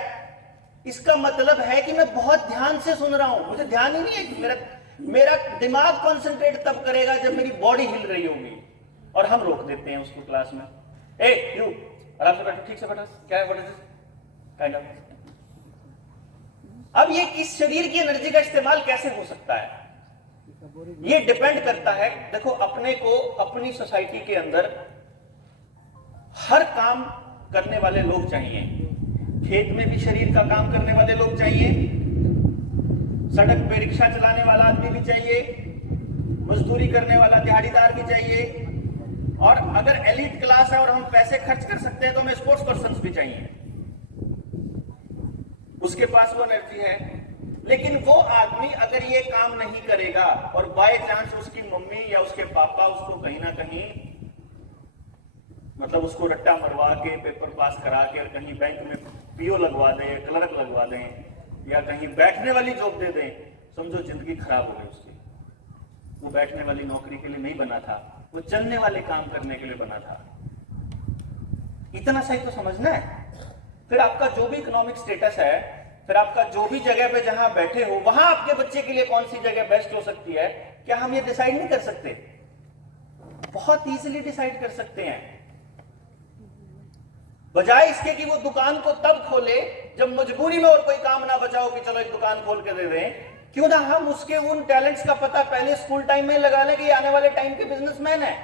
इसका मतलब है कि मैं बहुत ध्यान से सुन रहा हूं, मुझे ध्यान ही नहीं है। मेरा दिमाग कॉन्सेंट्रेट तब करेगा जब मेरी बॉडी हिल रही होगी, और हम रोक देते हैं उसको क्लास में। ए यू, आराम से बैठो, ठीक से बैठो, क्या है, what is this kind of. अब ये किस शरीर की एनर्जी का इस्तेमाल कैसे हो सकता है? ये डिपेंड करता है। देखो, अपने को अपनी सोसाइटी के अंदर हर काम करने वाले लोग चाहिए। खेत में भी शरीर का काम करने वाले लोग चाहिए, सड़क पे रिक्शा चलाने वाला आदमी भी चाहिए, मजदूरी करने वाला दिहाड़ीदार भी चाहिए, और अगर एलिट क्लास है और हम पैसे खर्च कर सकते हैं तो हमें स्पोर्ट्स पर्सन भी चाहिए। उसके पास वो एनर्जी है। लेकिन वो आदमी अगर ये काम नहीं करेगा और बाय चांस उसकी मम्मी या उसके पापा उसको कहीं ना कहीं, मतलब उसको रट्टा मरवा के पेपर पास करा के और कहीं बैंक में पीओ लगवा दें या क्लर्क लगवा दें या कहीं बैठने वाली जॉब दे दें, समझो जिंदगी खराब हो गई उसकी। वो बैठने वाली नौकरी के लिए नहीं बना था, वो चलने वाले काम करने के लिए बना था। इतना सही तो समझना है। फिर आपका जो भी इकोनॉमिक स्टेटस है, फिर आपका जो भी जगह पे जहां बैठे हो, वहां आपके बच्चे के लिए कौन सी जगह बेस्ट हो सकती है, क्या हम ये डिसाइड नहीं कर सकते? बहुत इजीली डिसाइड कर सकते हैं। बजाय इसके कि वो दुकान को तब खोले जब मजबूरी में और कोई काम ना बचाओ कि चलो एक दुकान खोल के दे दें, क्यों ना हम उसके उन टैलेंट्स का पता पहले स्कूल टाइम में लगा लें कि ये आने वाले टाइम के बिजनेसमैन हैं,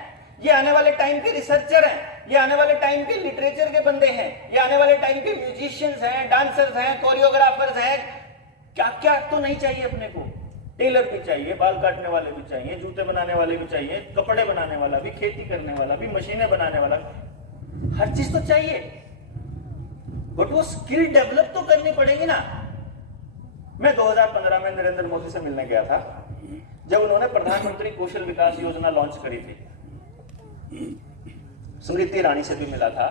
ये आने वाले टाइम के रिसर्चर हैं, ये आने वाले टाइम के लिटरेचर के बंदे हैं, ये आने वाले टाइम के म्यूजिशियंस हैं, डांसर्स हैं, कोरियोग्राफर्स हैं। क्या क्या तो नहीं चाहिए अपने को? टेलर भी चाहिए, बाल काटने वाले भी चाहिए, जूते बनाने वाले भी चाहिए, कपड़े बनाने वाला भी, खेती करने वाला भी, मशीनें बनाने वाला, हर चीज तो चाहिए। बट वो स्किल डेवलप तो करनी पड़ेगी ना। मैं 2015 में नरेंद्र मोदी से मिलने गया था, जब उन्होंने प्रधानमंत्री कौशल विकास योजना लॉन्च करी थी। स्मृति ईरानी से भी मिला था,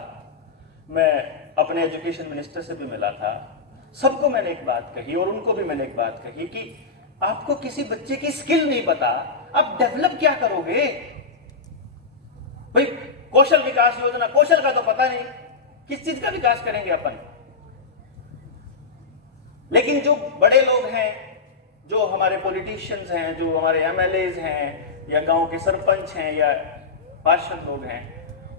मैं अपने एजुकेशन मिनिस्टर से भी मिला था। सबको मैंने एक बात कही और उनको भी मैंने एक बात कही कि आपको किसी बच्चे की स्किल नहीं पता, आप डेवलप क्या करोगे भाई? कौशल विकास योजना, कौशल का तो पता नहीं, किस चीज का विकास करेंगे अपन? लेकिन जो बड़े लोग हैं, जो हमारे पॉलिटिशियंस हैं, जो हमारे एमएलएज हैं या गांव के सरपंच हैं या पार्षद लोग हैं,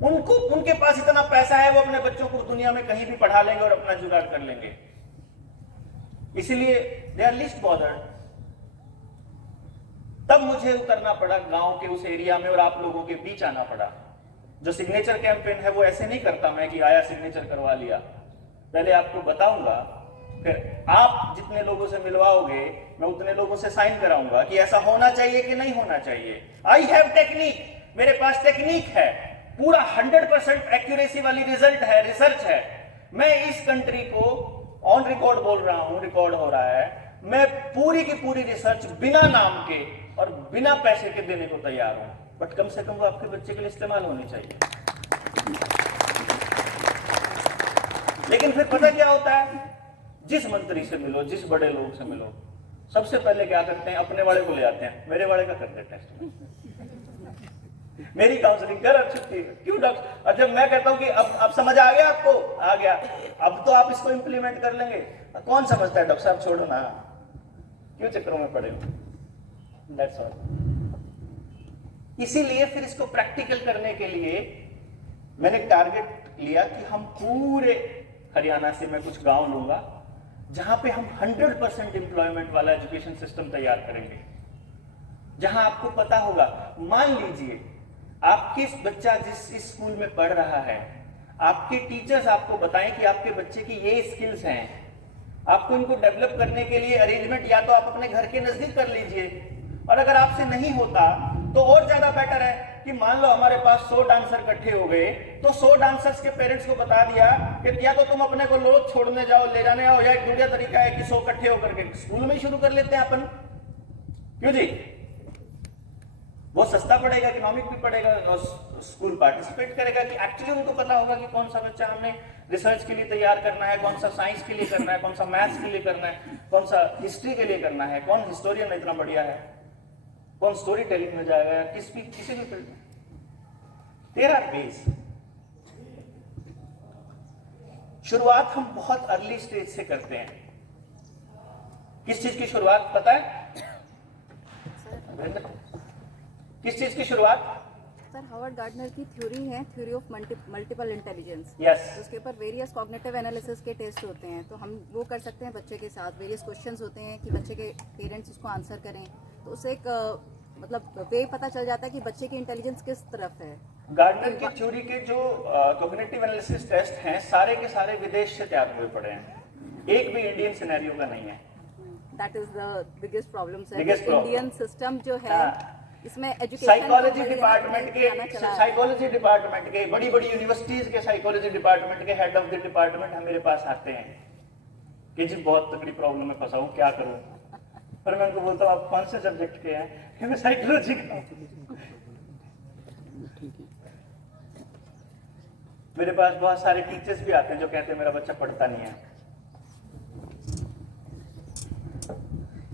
उनको, उनके पास इतना पैसा है, वो अपने बच्चों को दुनिया में कहीं भी पढ़ा लेंगे और अपना जुगाड़ कर लेंगे। इसलिए दे आर लिस्ट बॉदर्ड। तब मुझे उतरना पड़ा गांव के उस एरिया में और आप लोगों के बीच आना पड़ा। जो सिग्नेचर कैंपेन है वो ऐसे नहीं करता मैं कि आया सिग्नेचर करवा लिया। पहले आपको बताऊंगा, फिर आप जितने लोगों से मिलवाओगे मैं उतने लोगों से साइन कराऊंगा कि ऐसा होना चाहिए कि नहीं होना चाहिए। आई हैव टेक्निक, मेरे पास टेक्निक है, पूरा 100% एक्यूरेसी वाली रिजल्ट है, रिसर्च है। मैं इस कंट्री को ऑन रिकॉर्ड बोल रहा हूं, रिकॉर्ड हो रहा है, मैं पूरी की पूरी रिसर्च बिना नाम के और बिना पैसे के देने को तैयार हूं। बट कम से कम वो आपके बच्चे के लिए इस्तेमाल होनी चाहिए। लेकिन फिर पता क्या होता है, जिस मंत्री से मिलो, जिस बड़े लोग से मिलो, सबसे पहले क्या करते हैं, अपने वाले को ले आते हैं, मेरे वाले का करते टेस्ट। मेरी काउंसलिंग कर, अब छुट्टी क्यों डॉक्टर? और जब मैं कहता हूं कि अब समझ आ गया आपको, आ गया, अब तो आप इसको इंप्लीमेंट कर लेंगे। कौन समझता है? डॉक्टर साहब छोड़ो ना, क्यों चक्रों में पड़े हो? That's all. इसीलिए फिर इसको प्रैक्टिकल करने के लिए मैंने टारगेट लिया कि हम पूरे हरियाणा से मैं कुछ गांव लूंगा जहां पे हम 100% एम्प्लॉयमेंट वाला एजुकेशन सिस्टम तैयार करेंगे। जहां आपको पता होगा, मान लीजिए आपके बच्चा जिस स्कूल में पढ़ रहा है, आपके टीचर्स आपको बताएं कि आपके बच्चे की ये स्किल्स हैं, आपको इनको डेवलप करने के लिए अरेंजमेंट या तो आप अपने घर के नजदीक कर लीजिए, और अगर आपसे नहीं होता तो और ज्यादा बेटर है कि मान लो हमारे पास 100 डांसर इकट्ठे हो गए, तो 100 डांसर्स के पेरेंट्स को बता दिया कि या तो तुम अपने को रोज छोड़ने जाओ, ले जाने आओ, या एक बढ़िया तरीका है कि 100 इकट्ठे होकर के स्कूल में ही शुरू कर लेते हैं अपन। क्यों जी? वो सस्ता पड़ेगा, इकोनॉमिक भी पड़ेगा, और स्कूल पार्टिसिपेट करेगा कि एक्चुअली उनको पता होगा कि कौन सा बच्चा हमने रिसर्च के लिए तैयार करना है, कौन सा साइंस के लिए करना है, कौन सा मैथ्स के लिए करना है, कौन सा हिस्ट्री के लिए करना है, कौन हिस्टोरियन इतना बढ़िया है, कौन स्टोरी टेलिंग में जाएगा, या किसी भी फील्ड में। There are ways. शुरुआत हम बहुत अर्ली स्टेज से करते हैं। किस चीज की शुरुआत पता है? किस चीज की शुरुआत? सर हार्वर्ड गार्डनर की थ्योरी है, theory of multiple intelligence. Yes. उसके ऊपर वेरियस कॉग्निटिव एनालिसिस के टेस्ट होते हैं, तो हम वो कर सकते हैं बच्चे के साथ। वेरियस क्वेश्चंस होते हैं कि बच्चे के पेरेंट्स उसको आंसर करें, तो उससे एक मतलब वे पता चल जाता है कि बच्चे की इंटेलिजेंस किस तरफ है। गार्डनर की थ्योरी के जो कॉग्निटिव एनालिसिस टेस्ट हैं, सारे के सारे विदेश से तैयार हुए पड़े हैं, एक भी इंडियन सिनेरियो का नहीं है। That is the biggest problem sir. Biggest problem. Indian system जो है इसमें एजुकेशन साइकोलॉजी डिपार्टमेंट के बड़ी बड़ी यूनिवर्सिटीज के साइकोलॉजी डिपार्टमेंट के हेड ऑफ द डिपार्टमेंट मेरे पास आते हैं कि जी बहुत तगड़ी प्रॉब्लम में फंसा हूं, क्या करूं? पर मैं उनको बोलता हूं आप कौन से सब्जेक्ट के हैं? कि मैं साइकोलॉजी का हूं। मेरे पास बहुत सारे टीचर्स भी आते हैं जो कहते हैं मेरा बच्चा पढ़ता नहीं है।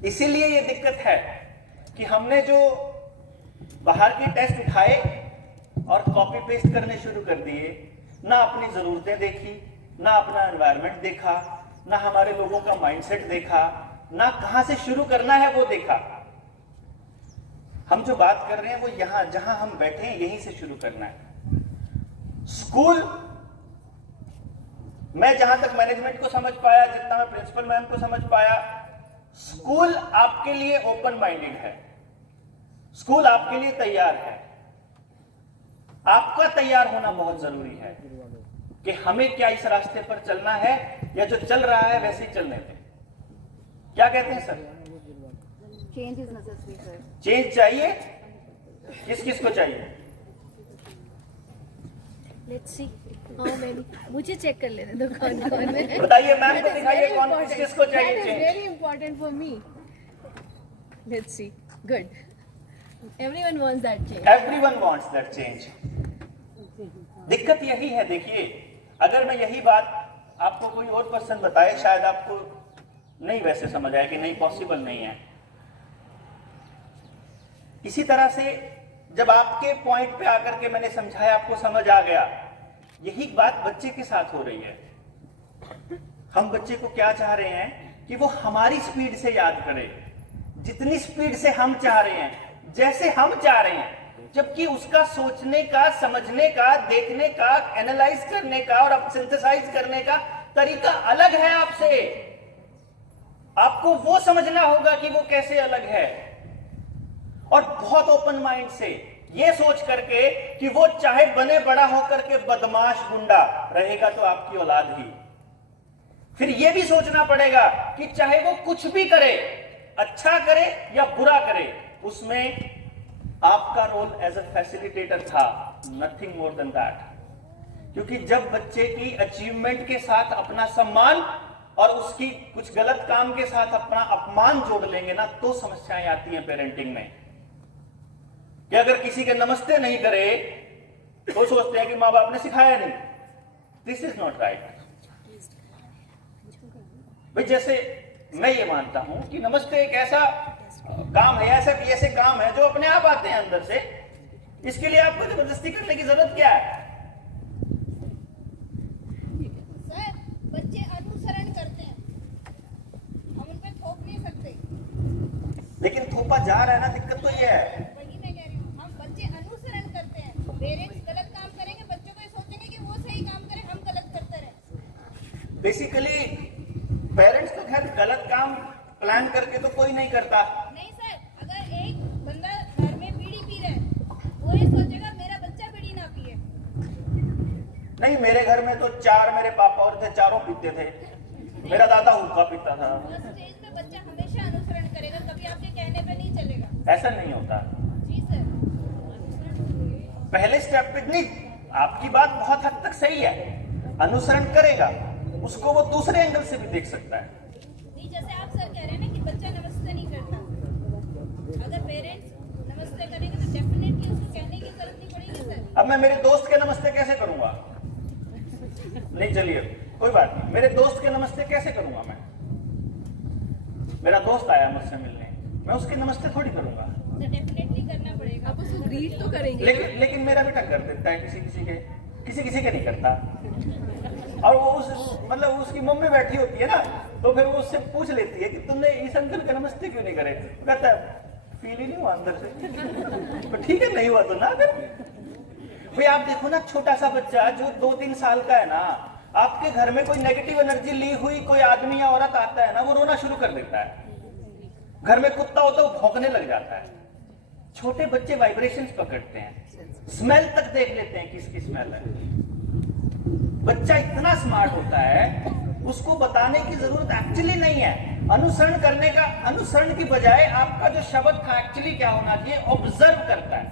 इसीलिए ये दिक्कत है कि हमने जो बाहर के टेस्ट उठाए और कॉपी पेस्ट करने शुरू कर दिए, ना अपनी जरूरतें देखी, ना अपना एनवायरनमेंट देखा, ना हमारे लोगों का माइंडसेट देखा, ना कहां से शुरू करना है वो देखा। हम जो बात कर रहे हैं वो यहां जहां हम बैठे हैं यहीं से शुरू करना है। स्कूल, मैं जहां तक मैनेजमेंट को समझ पाया, जितना मैं प्रिंसिपल मैम को समझ पाया, स्कूल आपके लिए ओपन माइंडेड है, स्कूल आपके लिए तैयार है। आपका तैयार होना बहुत जरूरी है कि हमें क्या इस रास्ते पर चलना है, या जो चल रहा है वैसे ही चलने दें। क्या कहते हैं sir? Change is necessary sir. Change चाहिए, किस किस को चाहिए? Let's see how many. मुझे चेक कर लेने दो कौन कौन है। बताइए मैम को, That is दिखाइए very कौन important. किस को चाहिए That is change. very important for me. Let's see. Good. Everyone wants that change. Everyone wants that change. दिक्कत यही है, देखिए अगर मैं यही बात आपको कोई और पर्सन बताए शायद आपको नहीं वैसे समझ आए कि नहीं पॉसिबल नहीं है। इसी तरह से जब आपके पॉइंट पे आकर के मैंने समझाया, आपको समझ आ गया, यही बात बच्चे के साथ हो रही है। हम बच्चे को क्या चाह रहे हैं कि वो हमारी स्पीड से याद करे, जितनी स्पीड से हम चाह रहे हैं, जैसे हम चाह रहे हैं, जबकि उसका सोचने का, समझने का, देखने का, एनालाइज करने का और सिंथेसाइज करने का तरीका अलग है आपसे। आपको वो समझना होगा कि वो कैसे अलग है, और बहुत ओपन माइंड से ये सोच करके कि वो चाहे बने बड़ा होकर के बदमाश गुंडा रहेगा तो आपकी औलाद ही। फिर ये भी सोचना पड़ेगा कि चाहे वो कुछ भी करे, अच्छा करे या बुरा करे, उसमें आपका रोल एज अ फैसिलिटेटर था, नथिंग मोर देन दैट। क्योंकि जब बच्चे की अचीवमेंट के साथ अपना सम्मान और उसकी कुछ गलत काम के साथ अपना अपमान जोड़ लेंगे ना, तो समस्याएं आती हैं पेरेंटिंग में। कि अगर किसी के नमस्ते नहीं करे तो सोचते हैं कि माँ बाप ने सिखाया नहीं। This is not right. भाई जैसे मैं ये मानता हूं कि नमस्ते एक ऐसा काम है, ऐसे काम है जो अपने आप आते हैं अंदर से, इसके लिए आपको जबरदस्ती करने की जरूरत क्या है? सर, बच्चे अनुसरण करते हैं, हम उन पे थोप नहीं सकते। लेकिन थोपा जा रहा है ना, दिक्कत तो ये है। वही मैं कह रही हूँ, हम बच्चे अनुसरण करते हैं। पेरेंट्स गलत काम करेंगे, बच्चों को ये सोचेंगे कि वो सही काम करें, हम गलत करते रहे। बेसिकली पेरेंट्स तो खैर गलत काम प्लान करके तो कोई नहीं करता। नहीं सर, अगर एक बंदा घर में बीड़ी पी रहा है, वो ये सोचेगा मेरा बच्चा बीड़ी ना पिए। नहीं, मेरे घर में तो 4 मेरे पापा और थे, चारों पीते थे। मेरा दादा हुक्का पीता था। फर्स्ट स्टेज में बच्चा हमेशा अनुसरण करेगा, कभी आपके कहने पे नहीं चलेगा। ऐसा नहीं होता। जी सर। पहले स्टेप पे नहीं, आपकी बात बहुत हद तक सही है, अनुसरण करेगा, उसको वो दूसरे एंगल से भी देख सकता है। नहीं, जैसे आप सर कह रहे हैं ना कि बच्चा नमस्ते नहीं करता, अगर पेरेंट्स नमस्ते करेंगे तो डेफिनेटली उसको कहने की जरूरत नहीं पड़ेगी सर। अब मैं मेरे दोस्त के नमस्ते कैसे करूंगा? नहीं, चलिए कोई बात नहीं, मेरे दोस्त के नमस्ते कैसे करूंगा मैं? मेरा दोस्त आया मुझसे मिलने, मैं उसके नमस्ते थोड़ी करूंगा। तो डेफिनेटली करना पड़ेगा। आप उसको ग्रीट तो करेंगे। लेकिन मेरा बेटा कर देता है, किसी के नहीं करता। और वो मतलब उसकी मम्मी बैठी होती है ना, तो फिर वो उससे पूछ लेती है कि तुमने इस अंकल का नमस्ते क्यों नहीं करे? वो कहता है फील ही नहीं हुआ अंदर से। तो ठीक है, नहीं हुआ तो ना कर। भाई आप देखो ना, छोटा सा बच्चा जो 2-3 साल का है ना, आपके घर में कोई नेगेटिव एनर्जी ली हुई कोई आदमी या औरत आता है ना, वो रोना शुरू कर देता है। घर में कुत्ता होता है वो भौंकने लग जाता है। छोटे बच्चे वाइब्रेशंस पकड़ते हैं, स्मेल तक देख लेते हैं किसकी स्मेल है। बच्चा इतना स्मार्ट होता है, उसको बताने की जरूरत एक्चुअली नहीं है। अनुसरण की बजाय आपका जो शब्द था एक्चुअली क्या होना चाहिए? ऑब्जर्व करता है।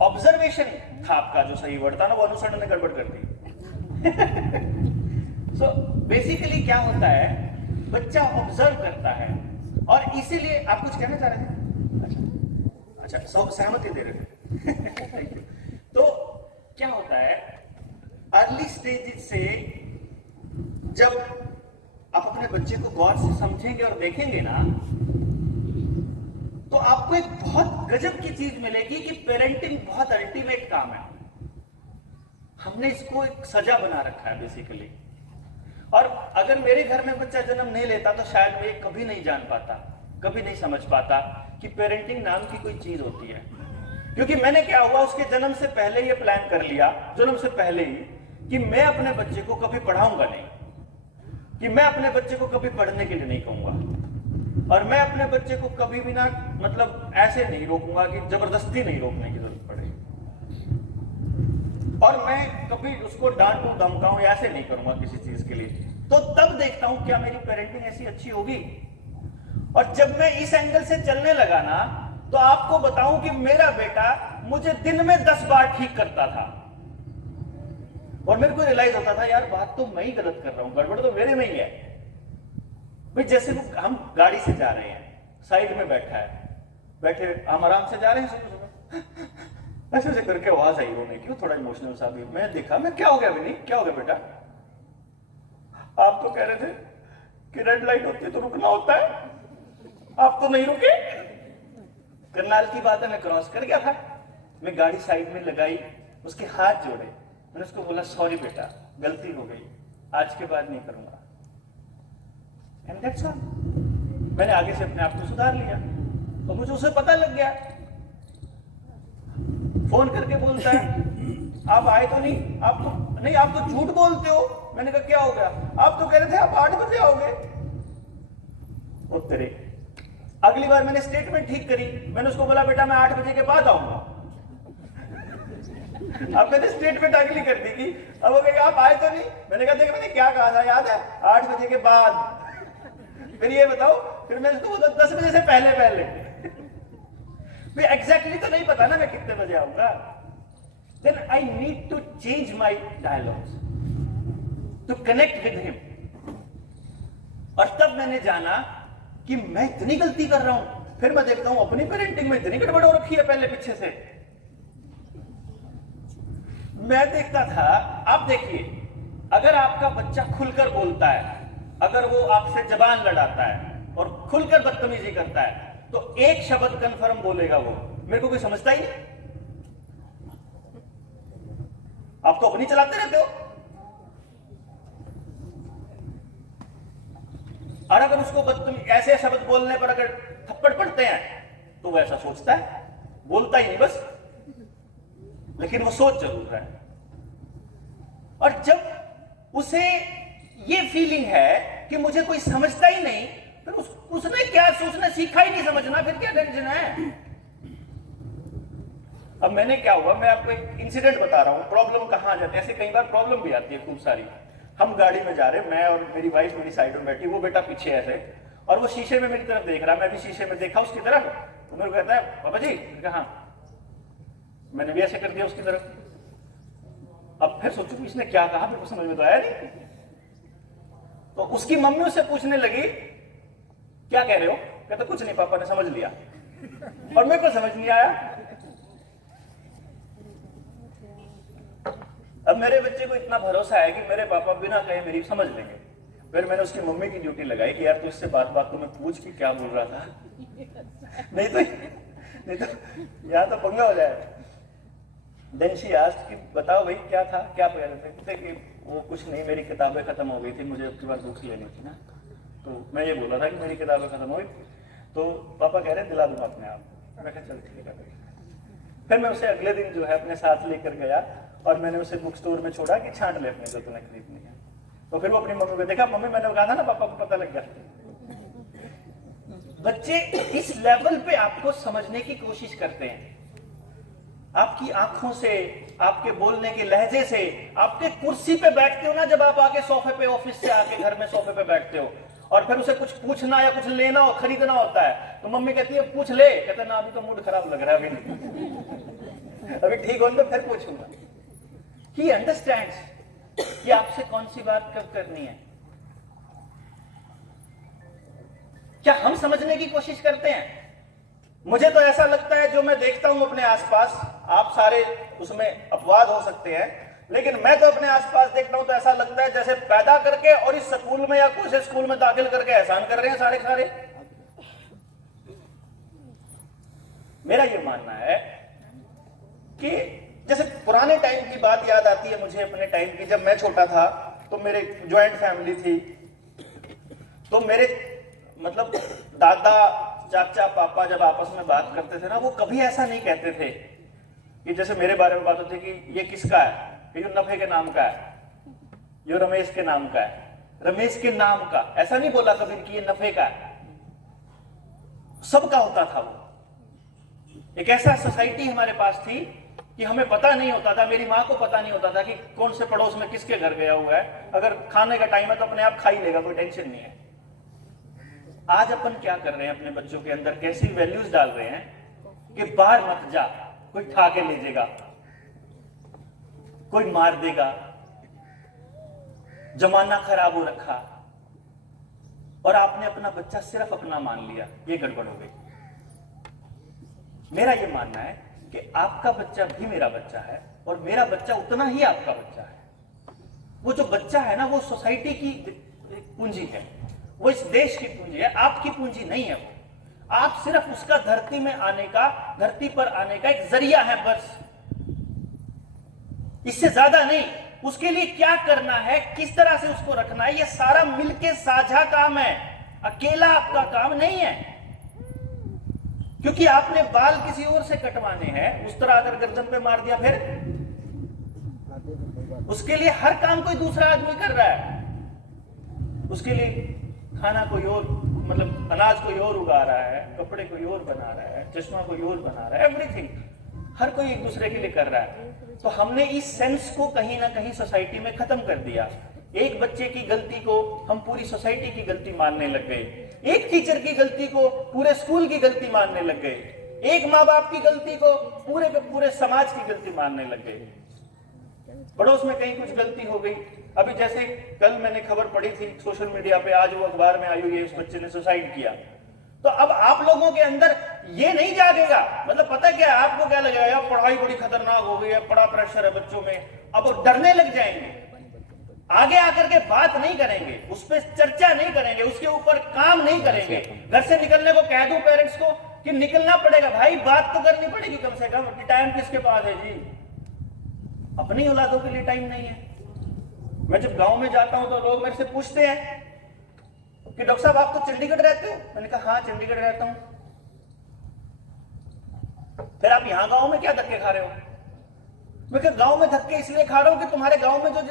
ऑब्जर्वेशन था आपका जो सही वर्ड था ना, वो अनुसरण ने गड़बड़ कर दी। सो बेसिकली क्या होता है, बच्चा ऑब्जर्व करता है, और इसीलिए आप कुछ कहना चाह रहे थे? अच्छा, सहमति दे रहे थे। Thank you. तो क्या होता है, अर्ली स्टेजेस से जब आप अपने बच्चे को गौर से समझेंगे और देखेंगे ना, तो आपको एक बहुत गजब की चीज मिलेगी कि पेरेंटिंग बहुत अल्टीमेट काम है। हमने इसको एक सजा बना रखा है बेसिकली। और अगर मेरे घर में बच्चा जन्म नहीं लेता तो शायद मैं कभी नहीं जान पाता, कभी नहीं समझ पाता कि पेरेंटिंग नाम की कोई चीज होती है। क्योंकि मैंने क्या हुआ, उसके जन्म से पहले ये प्लान कर लिया, जन्म से पहले ही, कि मैं अपने बच्चे को कभी पढ़ाऊंगा नहीं, कि मैं अपने बच्चे को कभी पढ़ने के लिए नहीं कहूंगा, और मैं अपने बच्चे को कभी भी ना, मतलब ऐसे नहीं रोकूंगा कि जबरदस्ती नहीं रोकने की जरूरत पड़े, और मैं कभी उसको डांटूं धमकाऊं ऐसे नहीं करूंगा किसी चीज के लिए। तो तब देखता हूं क्या मेरी पेरेंटिंग ऐसी अच्छी होगी। और जब मैं इस एंगल से चलने लगा ना, तो आपको बताऊं कि मेरा बेटा मुझे दिन में 10 बार ठीक करता था, और मेरे को रियलाइज होता था यार बात तो मैं ही गलत कर रहा हूं, गड़बड़ तो मेरे में ही है। भाई जैसे हम गाड़ी से जा रहे हैं, साइड में बैठा है, बैठे हम आराम से जा रहे हैं, सुबह ऐसे ऐसे करके आवाज आई रोने की, थोड़ा इमोशनल सा भी। मैं देखा, मैं क्या हो गया विनी, क्या हो गया बेटा? आप तो कह रहे थे कि रेड लाइट होती है तो रुकना होता है, आप तो नहीं रुके। करनाल की बात है, मैं क्रॉस कर गया था, मैं गाड़ी साइड में लगाई, उसके हाथ जोड़े, मैंने उसको बोला सॉरी बेटा, गलती हो गई, आज के बाद नहीं करूंगा। And that's all. मैंने आगे से अपने आप को सुधार लिया, और मुझे उसे पता लग गया। फोन करके बोलता है आप आए तो नहीं, आप तो झूठ बोलते हो। मैंने कहा क्या हो गया? आप तो कह रहे थे आप 8 बजे आओगे। ओ तेरे, अगली बार मैंने स्टेटमेंट ठीक करी, मैंने उसको बोला बेटा मैं 8 बजे के बाद आऊंगा। अब मैंने स्टेटमेंट अगली कर दी कि अब वो कहेगा आप आए तो नहीं। मैंने कहा देखो मैंने क्या कहा था याद है? 8 बजे के बाद। फिर ये बताओ, फिर मैं उसको बोला 10 बजे से पहले। मैं एग्जैक्टली तो नहीं पता ना मैं कितने बजे आऊंगा। Then I need to change my dialogues to connect with him. और तब मैंने जाना कि मैं इतनी गलती कर रहा हूं। फिर मैं देखता हूं अपनी पेरेंटिंग में इतनी गड़बड़ हो रखी है पहले पीछे से। मैं देखता था, आप देखिए, अगर आपका बच्चा खुलकर बोलता है, अगर वो आपसे जबान लड़ाता है और खुलकर बदतमीजी करता है, तो एक शब्द कंफर्म बोलेगा वो, मेरे को कोई समझता ही नहीं। आप तो अपनी चलाते रहते हो। और अगर उसको ऐसे शब्द बोलने पर अगर थप्पड़ पड़ते हैं तो वो ऐसा सोचता है, बोलता ही नहीं बस, लेकिन वो सोच जरूर रहा है। और जब उसे ये फीलिंग है कि मुझे कोई समझता ही नहीं, फिर उसने क्या सोचना सीखा ही नहीं, समझना, फिर क्या टेंशन है। अब मैंने क्या हुआ, मैं आपको एक इंसिडेंट बता रहा हूं, प्रॉब्लम कहां आ जाती है। ऐसे कई बार प्रॉब्लम भी आती है खूब सारी। हम गाड़ी में जा रहे, मैं और मेरी वाइफ मेरी साइड में बैठी, वो बेटा पीछे ऐसे, और वो शीशे में मेरी तरफ देख रहा, मैं भी शीशे में देखा उसकी तरफ, तो मेरे को कहता है पापा जी। मैंने कहा हाँ। मैंने भी ऐसे कर दिया उसकी तरफ। अब फिर सोचो कि इसने क्या कहा, मेरे को समझ में तो आया नहीं। तो उसकी मम्मी उससे पूछने लगी क्या कह रहे हो? कहता कुछ नहीं पापा ने समझ लिया। और मेरे को समझ नहीं आया। अब मेरे बच्चे को इतना भरोसा है कि मेरे पापा बिना कहे मेरी समझ लेंगे। फिर मैंने उसकी मम्मी की ड्यूटी लगाई कि यार तू इससे बात बात तो मैं पूछ कि क्या बोल रहा था, नहीं तो यहाँ तो पंगा हो जाए। देन शी आस्क्ड कि बताओ भाई क्या था, क्या कह रहे थे? कहते कि वो कुछ नहीं, मेरी किताबें खत्म हो गई थी, मुझे अब की बार बुक्स लेनी थी ना, तो मैं ये बोल रहा था कि मेरी किताबें खत्म हो गई, तो पापा कह रहे दिला दूंगा अपने आप। मैं कहा चल ठीक है। फिर मैं उसे अगले दिन जो है अपने साथ लेकर गया और मैंने उसे बुक स्टोर में छोड़ा कि छांट ले अपने जो तुम्हें खरीदनी है। तो फिर वो अपनी मम्मी को देखा, मम्मी मैंने कहा था ना पापा को पता लग गया। बच्चे इस लेवल पे आपको समझने की कोशिश करते हैं, आपकी आंखों से, आपके बोलने के लहजे से। आपके कुर्सी पे बैठते हो ना, जब आप आके सोफे पे, ऑफिस से आके घर में सोफे पे बैठते हो और फिर उसे कुछ पूछना या कुछ लेना हो, खरीदना होता है, तो मम्मी कहती है पूछ ले। कहता ना अभी तो मूड खराब लग रहा है, अभी ठीक हो तो फिर पूछूंगा। ही अंडरस्टैंड्स कि आपसे कौन सी बात कब करनी है। क्या हम समझने की कोशिश करते हैं? मुझे तो ऐसा लगता है, जो मैं देखता हूं अपने आसपास, आप सारे उसमें अपवाद हो सकते हैं, लेकिन मैं तो अपने आसपास देखता हूं तो ऐसा लगता है जैसे पैदा करके और इस स्कूल में या कुछ स्कूल में दाखिल करके एहसान कर रहे हैं सारे सारे। मेरा ये मानना है कि जैसे पुराने टाइम की बात याद आती है मुझे, अपने टाइम की, जब मैं छोटा था तो मेरे जॉइंट फैमिली थी, तो मेरे मतलब दादा चाचा पापा जब आपस में बात करते थे ना, वो कभी ऐसा नहीं कहते थे कि जैसे मेरे बारे में बात होती कि ये किसका है, ये नफे के नाम का है, ये रमेश के नाम का है, रमेश के नाम का, ऐसा नहीं बोला कभी कि ये नफे का है। सबका होता था वो। एक ऐसा सोसाइटी हमारे पास थी कि हमें पता नहीं होता था, मेरी माँ को पता नहीं होता था कि कौन से पड़ोस में किसके घर गया हुआ है, अगर खाने का टाइम है तो अपने आप खा ही लेगा, कोई टेंशन नहीं है। आज अपन क्या कर रहे हैं, अपने बच्चों के अंदर कैसी वैल्यूज डाल रहे हैं कि बाहर मत जा, कोई ठा के ले जाएगा, कोई मार देगा, जमाना खराब हो रखा, और आपने अपना बच्चा सिर्फ अपना मान लिया, ये गड़बड़ हो गई। मेरा ये मानना है कि आपका बच्चा भी मेरा बच्चा है और मेरा बच्चा उतना ही आपका बच्चा है। वो जो बच्चा है ना, वो सोसाइटी की पूंजी है, वो इस देश की पूंजी है, आपकी पूंजी नहीं है। वो आप सिर्फ उसका धरती में आने का, धरती पर आने का एक जरिया है बस, इससे ज्यादा नहीं। उसके लिए क्या करना है, किस तरह से उसको रखना है, ये सारा मिलके साझा काम है, अकेला आपका काम नहीं है। क्योंकि आपने बाल किसी और से कटवाने हैं, उस तरह अगर गर्दन पे मार दिया, फिर उसके लिए हर काम कोई दूसरा आदमी कर रहा है। उसके लिए खाना कोई और, मतलब अनाज कोई और उगा रहा है, कपड़े कोई और बना रहा है, चश्मा कोई और बना रहा है, एवरीथिंग हर कोई एक दूसरे के लिए कर रहा है। तो हमने इस सेंस को कहीं ना कहीं सोसाइटी में खत्म कर दिया। एक बच्चे की गलती को हम पूरी सोसाइटी की गलती मानने लग गए, एक टीचर की गलती को पूरे स्कूल की गलती मानने लग गए, एक माँ बाप की गलती को पूरे के पूरे समाज की गलती मानने लग गए। पड़ोस में कहीं कुछ गलती हो गई, अभी जैसे कल मैंने खबर पढ़ी थी सोशल मीडिया पे, आज वो अखबार में आई हुई है, इस बच्चे ने सुसाइड किया। तो अब आप लोगों के अंदर ये नहीं जागेगा, मतलब पता क्या है आपको, क्या लगेगा यार पढ़ाई बड़ी खतरनाक हो गई है, बड़ा प्रेशर है बच्चों में, अब वो डरने लग जाएंगे, आगे आकर के बात नहीं करेंगे, उस पर चर्चा नहीं करेंगे, उसके ऊपर काम नहीं करेंगे। घर से निकलने को कह दूं पेरेंट्स को कि निकलना पड़ेगा भाई, बात तो करनी पड़ेगी कम से कम। टाइम किसके पास है जी, अपनी औलादों के लिए टाइम नहीं है। मैं जब गांव में जाता हूं तो लोग मेरे से पूछते हैं कि डॉक्टर साहब आप तो चंडीगढ़ रहते हो? मैंने कहा हाँ चंडीगढ़ रहता हूं। फिर आप यहां गांव में क्या धक्के खा रहे हो? मैं कहा गांव में धक्के इसलिए खा रहा हूं कि तुम्हारे गांव में जो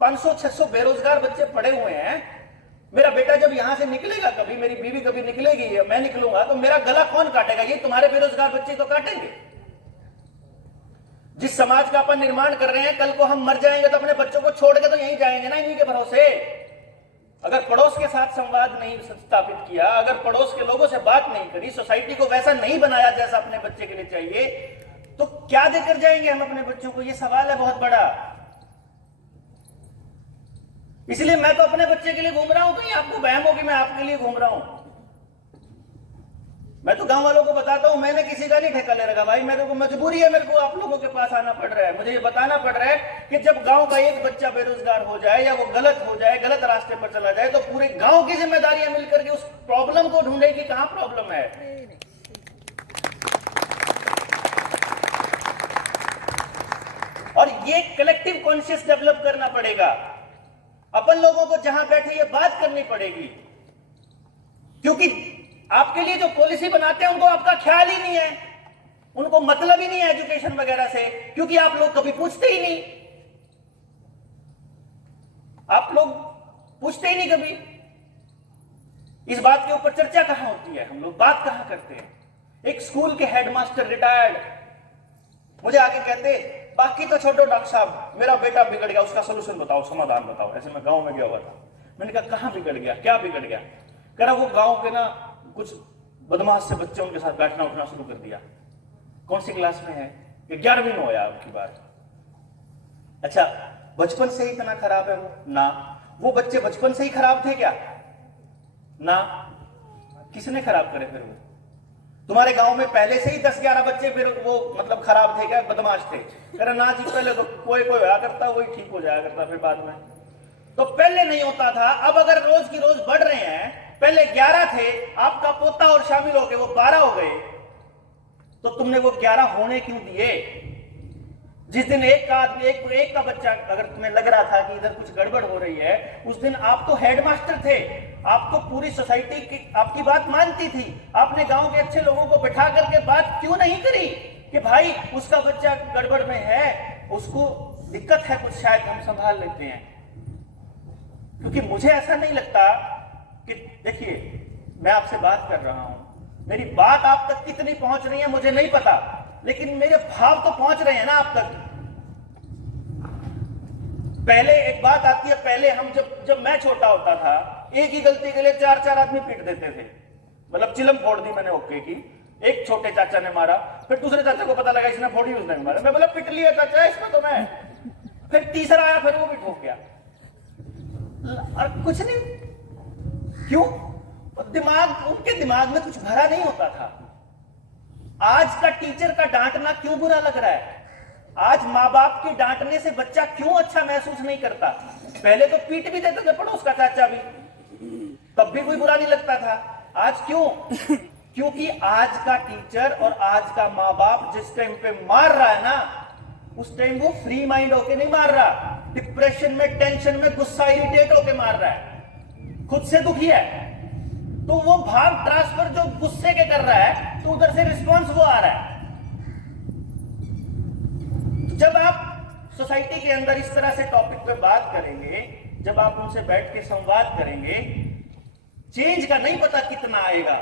500-600 बेरोजगार बच्चे पड़े हुए हैं, मेरा बेटा जब यहां से निकलेगा, कभी मेरी बीवी कभी निकलेगी, मैं निकलूंगा, तो मेरा गला कौन काटेगा? ये तुम्हारे बेरोजगार बच्चे तो काटेंगे। जिस समाज का अपन निर्माण कर रहे हैं, कल को हम मर जाएंगे तो अपने बच्चों को छोड़ के तो यहीं जाएंगे ना, इन्हीं के भरोसे। अगर पड़ोस के साथ संवाद नहीं स्थापित किया, अगर पड़ोस के लोगों से बात नहीं करी, सोसाइटी को वैसा नहीं बनाया जैसा अपने बच्चे के लिए चाहिए, तो क्या देकर जाएंगे हम अपने बच्चों को? ये सवाल है बहुत बड़ा। इसलिए मैं तो अपने बच्चे के लिए घूम रहा हूं, कहीं आपको वहम हो कि मैं आपके लिए घूम रहा हूं। मैं तो गांव वालों को बताता हूं, मैंने किसी का नहीं ठेका ले रखा भाई, मेरे को मजबूरी है, मेरे को आप लोगों के पास आना पड़ रहा है, मुझे ये बताना पड़ रहा है कि जब गांव का एक बच्चा बेरोजगार हो जाए या वो गलत हो जाए, गलत रास्ते पर चला जाए, तो पूरे गांव की जिम्मेदारियां मिलकर के उस प्रॉब्लम को ढूंढे कि कहां प्रॉब्लम है। और ये कलेक्टिव कॉन्शियस डेवलप करना पड़ेगा। अपन लोगों को जहां बैठे ये बात करनी पड़ेगी, क्योंकि आपके लिए जो पॉलिसी बनाते हैं उनको आपका ख्याल ही नहीं है, उनको मतलब ही नहीं है एजुकेशन वगैरह से, क्योंकि आप लोग कभी पूछते ही नहीं, आप लोग पूछते ही नहीं कभी। इस बात के ऊपर चर्चा कहां होती है, हम लोग बात कहां करते हैं? एक स्कूल के हेडमास्टर रिटायर्ड मुझे आके कहते, बाकी तो छोड़ो डॉक्टर साहब, मेरा बेटा बिगड़ गया, उसका सोल्यूशन बताओ, समाधान बताओ। ऐसे मैं गांव में गया हुआ था, मैंने कहा कहां बिगड़ गया, क्या बिगड़ गया? कह रहा वो गांव के ना कुछ बदमाश से बच्चे उनके साथ बैठना उठना शुरू कर दिया। कौन सी क्लास में है? 11वीं में होया आपकी बार। अच्छा, बचपन से ही इतना खराब है वो? ना। वो बच्चे बचपन से ही खराब थे क्या? ना। किसने खराब करे फिर? वो तुम्हारे गांव में पहले से ही 10-11 बच्चे फिर वो मतलब खराब थे क्या, बदमाश थे? कह रहा ना जी, पहले तो कोई कोई होया करता, वही ठीक हो जाया करता फिर बाद में। तो पहले नहीं होता था, अब अगर रोज की रोज बढ़ रहे हैं, पहले 11 थे, आपका पोता और शामिल हो गए वो 12 हो गए, तो तुमने वो 11 होने क्यों दिए? जिस दिन एक का आदमी एक का बच्चा अगर तुम्हें लग रहा था कि इधर कुछ गड़बड़ हो रही है, उस दिन आप तो हेडमास्टर थे, आप तो पूरी सोसाइटी की आपकी बात मानती थी, आपने गांव के अच्छे लोगों को बिठा करके बात क्यों नहीं करी कि भाई उसका बच्चा गड़बड़ में है, उसको दिक्कत है कुछ, शायद हम संभाल लेते हैं। क्योंकि मुझे ऐसा नहीं लगता कि, देखिए मैं आपसे बात कर रहा हूं, मेरी बात आप तक कितनी पहुंच रही है मुझे नहीं पता, लेकिन मेरे भाव तो पहुंच रहे हैं ना आप तक। पहले एक बात आती है, पहले हम जब मैं छोटा होता था, एक ही गलती के लिए 4-4 आदमी पीट देते थे, मतलब चिलम फोड़ दी मैंने ओके की, एक छोटे चाचा ने मारा, फिर दूसरे चाचा को पता लगा इसने फोड़ी, उसने मारा, मैं बोला पिट लिया चाचा इसमें तो मैं, फिर तीसरा आया, फिर वो भी ठोक गया, और कुछ नहीं। क्यों? दिमाग, उनके दिमाग में कुछ भरा नहीं होता था। आज का टीचर का डांटना क्यों बुरा लग रहा है? आज माँ बाप के डांटने से बच्चा क्यों अच्छा महसूस नहीं करता? पहले तो पीट भी देते थे पड़ोस का चाचा भी, तब भी कोई बुरा नहीं लगता था। आज क्यों? क्योंकि आज का टीचर और आज का माँ बाप जिस टाइम पे मार रहा है ना, उस टाइम वो फ्री माइंड होके नहीं मार रहा, डिप्रेशन में, टेंशन में, गुस्सा, इरिटेट होके मार रहा है, खुद से दुखी है, तो वो भाव ट्रांसफर जो गुस्से के कर रहा है, तो उधर से रिस्पांस वो आ रहा है। तो जब आप सोसाइटी के अंदर इस तरह से टॉपिक पे बात करेंगे, जब आप उनसे बैठ के संवाद करेंगे, चेंज का नहीं पता कितना आएगा,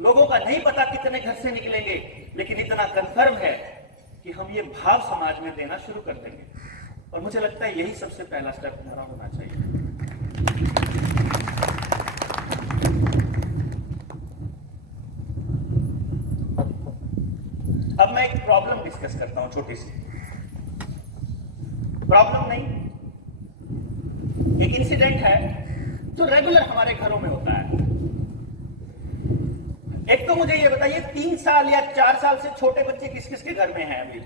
लोगों का नहीं पता कितने घर से निकलेंगे, लेकिन इतना कंफर्म है कि हम ये भाव समाज में देना शुरू कर देंगे। और मुझे लगता है यही सबसे पहला स्टेप हमारा होना चाहिए। अब मैं एक प्रॉब्लम डिस्कस करता हूं, छोटी सी प्रॉब्लम नहीं, एक इंसिडेंट है जो रेगुलर हमारे घरों में होता है। एक तो मुझे ये बताइए, 3 साल या 4 साल से छोटे बच्चे किस किस के घर में हैं अभी?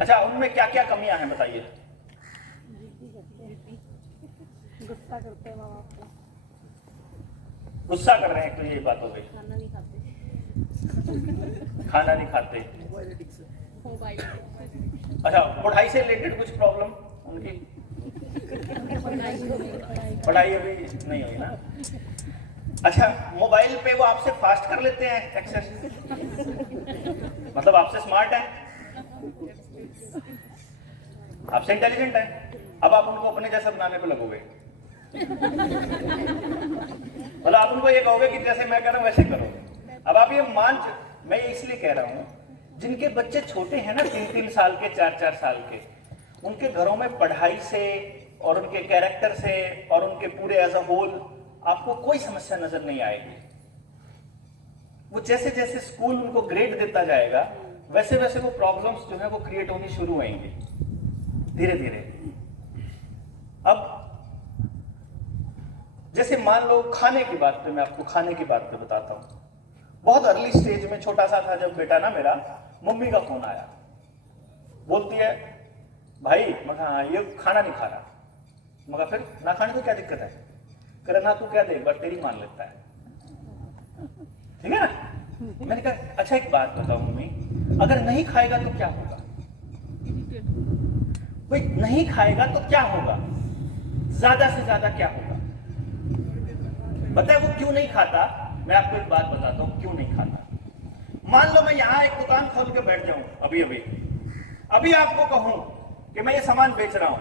अच्छा, उनमें क्या क्या कमियां हैं बताइए? गुस्सा करते हैं माँ बाप को, गुस्सा कर रहे हैं, तो ये बात हो गई। खाना नहीं खाते, खाना नहीं खाते। मोबाइल, अच्छा, पढ़ाई से रिलेटेड कुछ प्रॉब्लम उनकी? पढ़ाई अभी नहीं हुई ना? अच्छा, मोबाइल पे वो आपसे फास्ट कर लेते हैं एक्सेस, मतलब आपसे स्मार्ट है, आपसे इंटेलिजेंट है, अब आप उनको अपने जैसा बनाने पे लगोगे, मतलब आप उनको ये कहोगे कि जैसे मैं कह रहा हूं वैसे करो। अब आप ये मैं ये इसलिए कह रहा हूं, जिनके बच्चे छोटे हैं ना, 3-3 साल के, 4-4 साल के, उनके घरों में पढ़ाई से, और उनके कैरेक्टर से और उनके पूरे एज अ होल आपको कोई समस्या नजर नहीं आएगी। वो जैसे जैसे स्कूल उनको ग्रेड देता जाएगा वैसे वैसे वो प्रॉब्लम्स जो है वो क्रिएट होनी शुरू होंगी धीरे धीरे। अब जैसे मान लो खाने की बात पे, मैं आपको खाने की बात पे बताता हूं। बहुत अर्ली स्टेज में छोटा सा था जब बेटा ना मेरा, मम्मी का फोन आया, बोलती है भाई मगर हाँ ये खाना नहीं खा रहा। मगर फिर ना खाने को क्या दिक्कत है? कह रहा ना तू क्या दे बस तेरी मान लेता है, ठीक है ना। मैंने कहा अच्छा एक बात बताओ मम्मी, अगर नहीं खाएगा तो क्या होगा? भाई नहीं खाएगा तो क्या होगा? ज्यादा से ज्यादा क्या होगा? बताए वो क्यों नहीं खाता? मैं आपको एक बात बताता हूं क्यों नहीं खाता। मान लो मैं यहां एक दुकान खोल के बैठ जाऊं, अभी आपको कहूं कि मैं ये सामान बेच रहा हूं,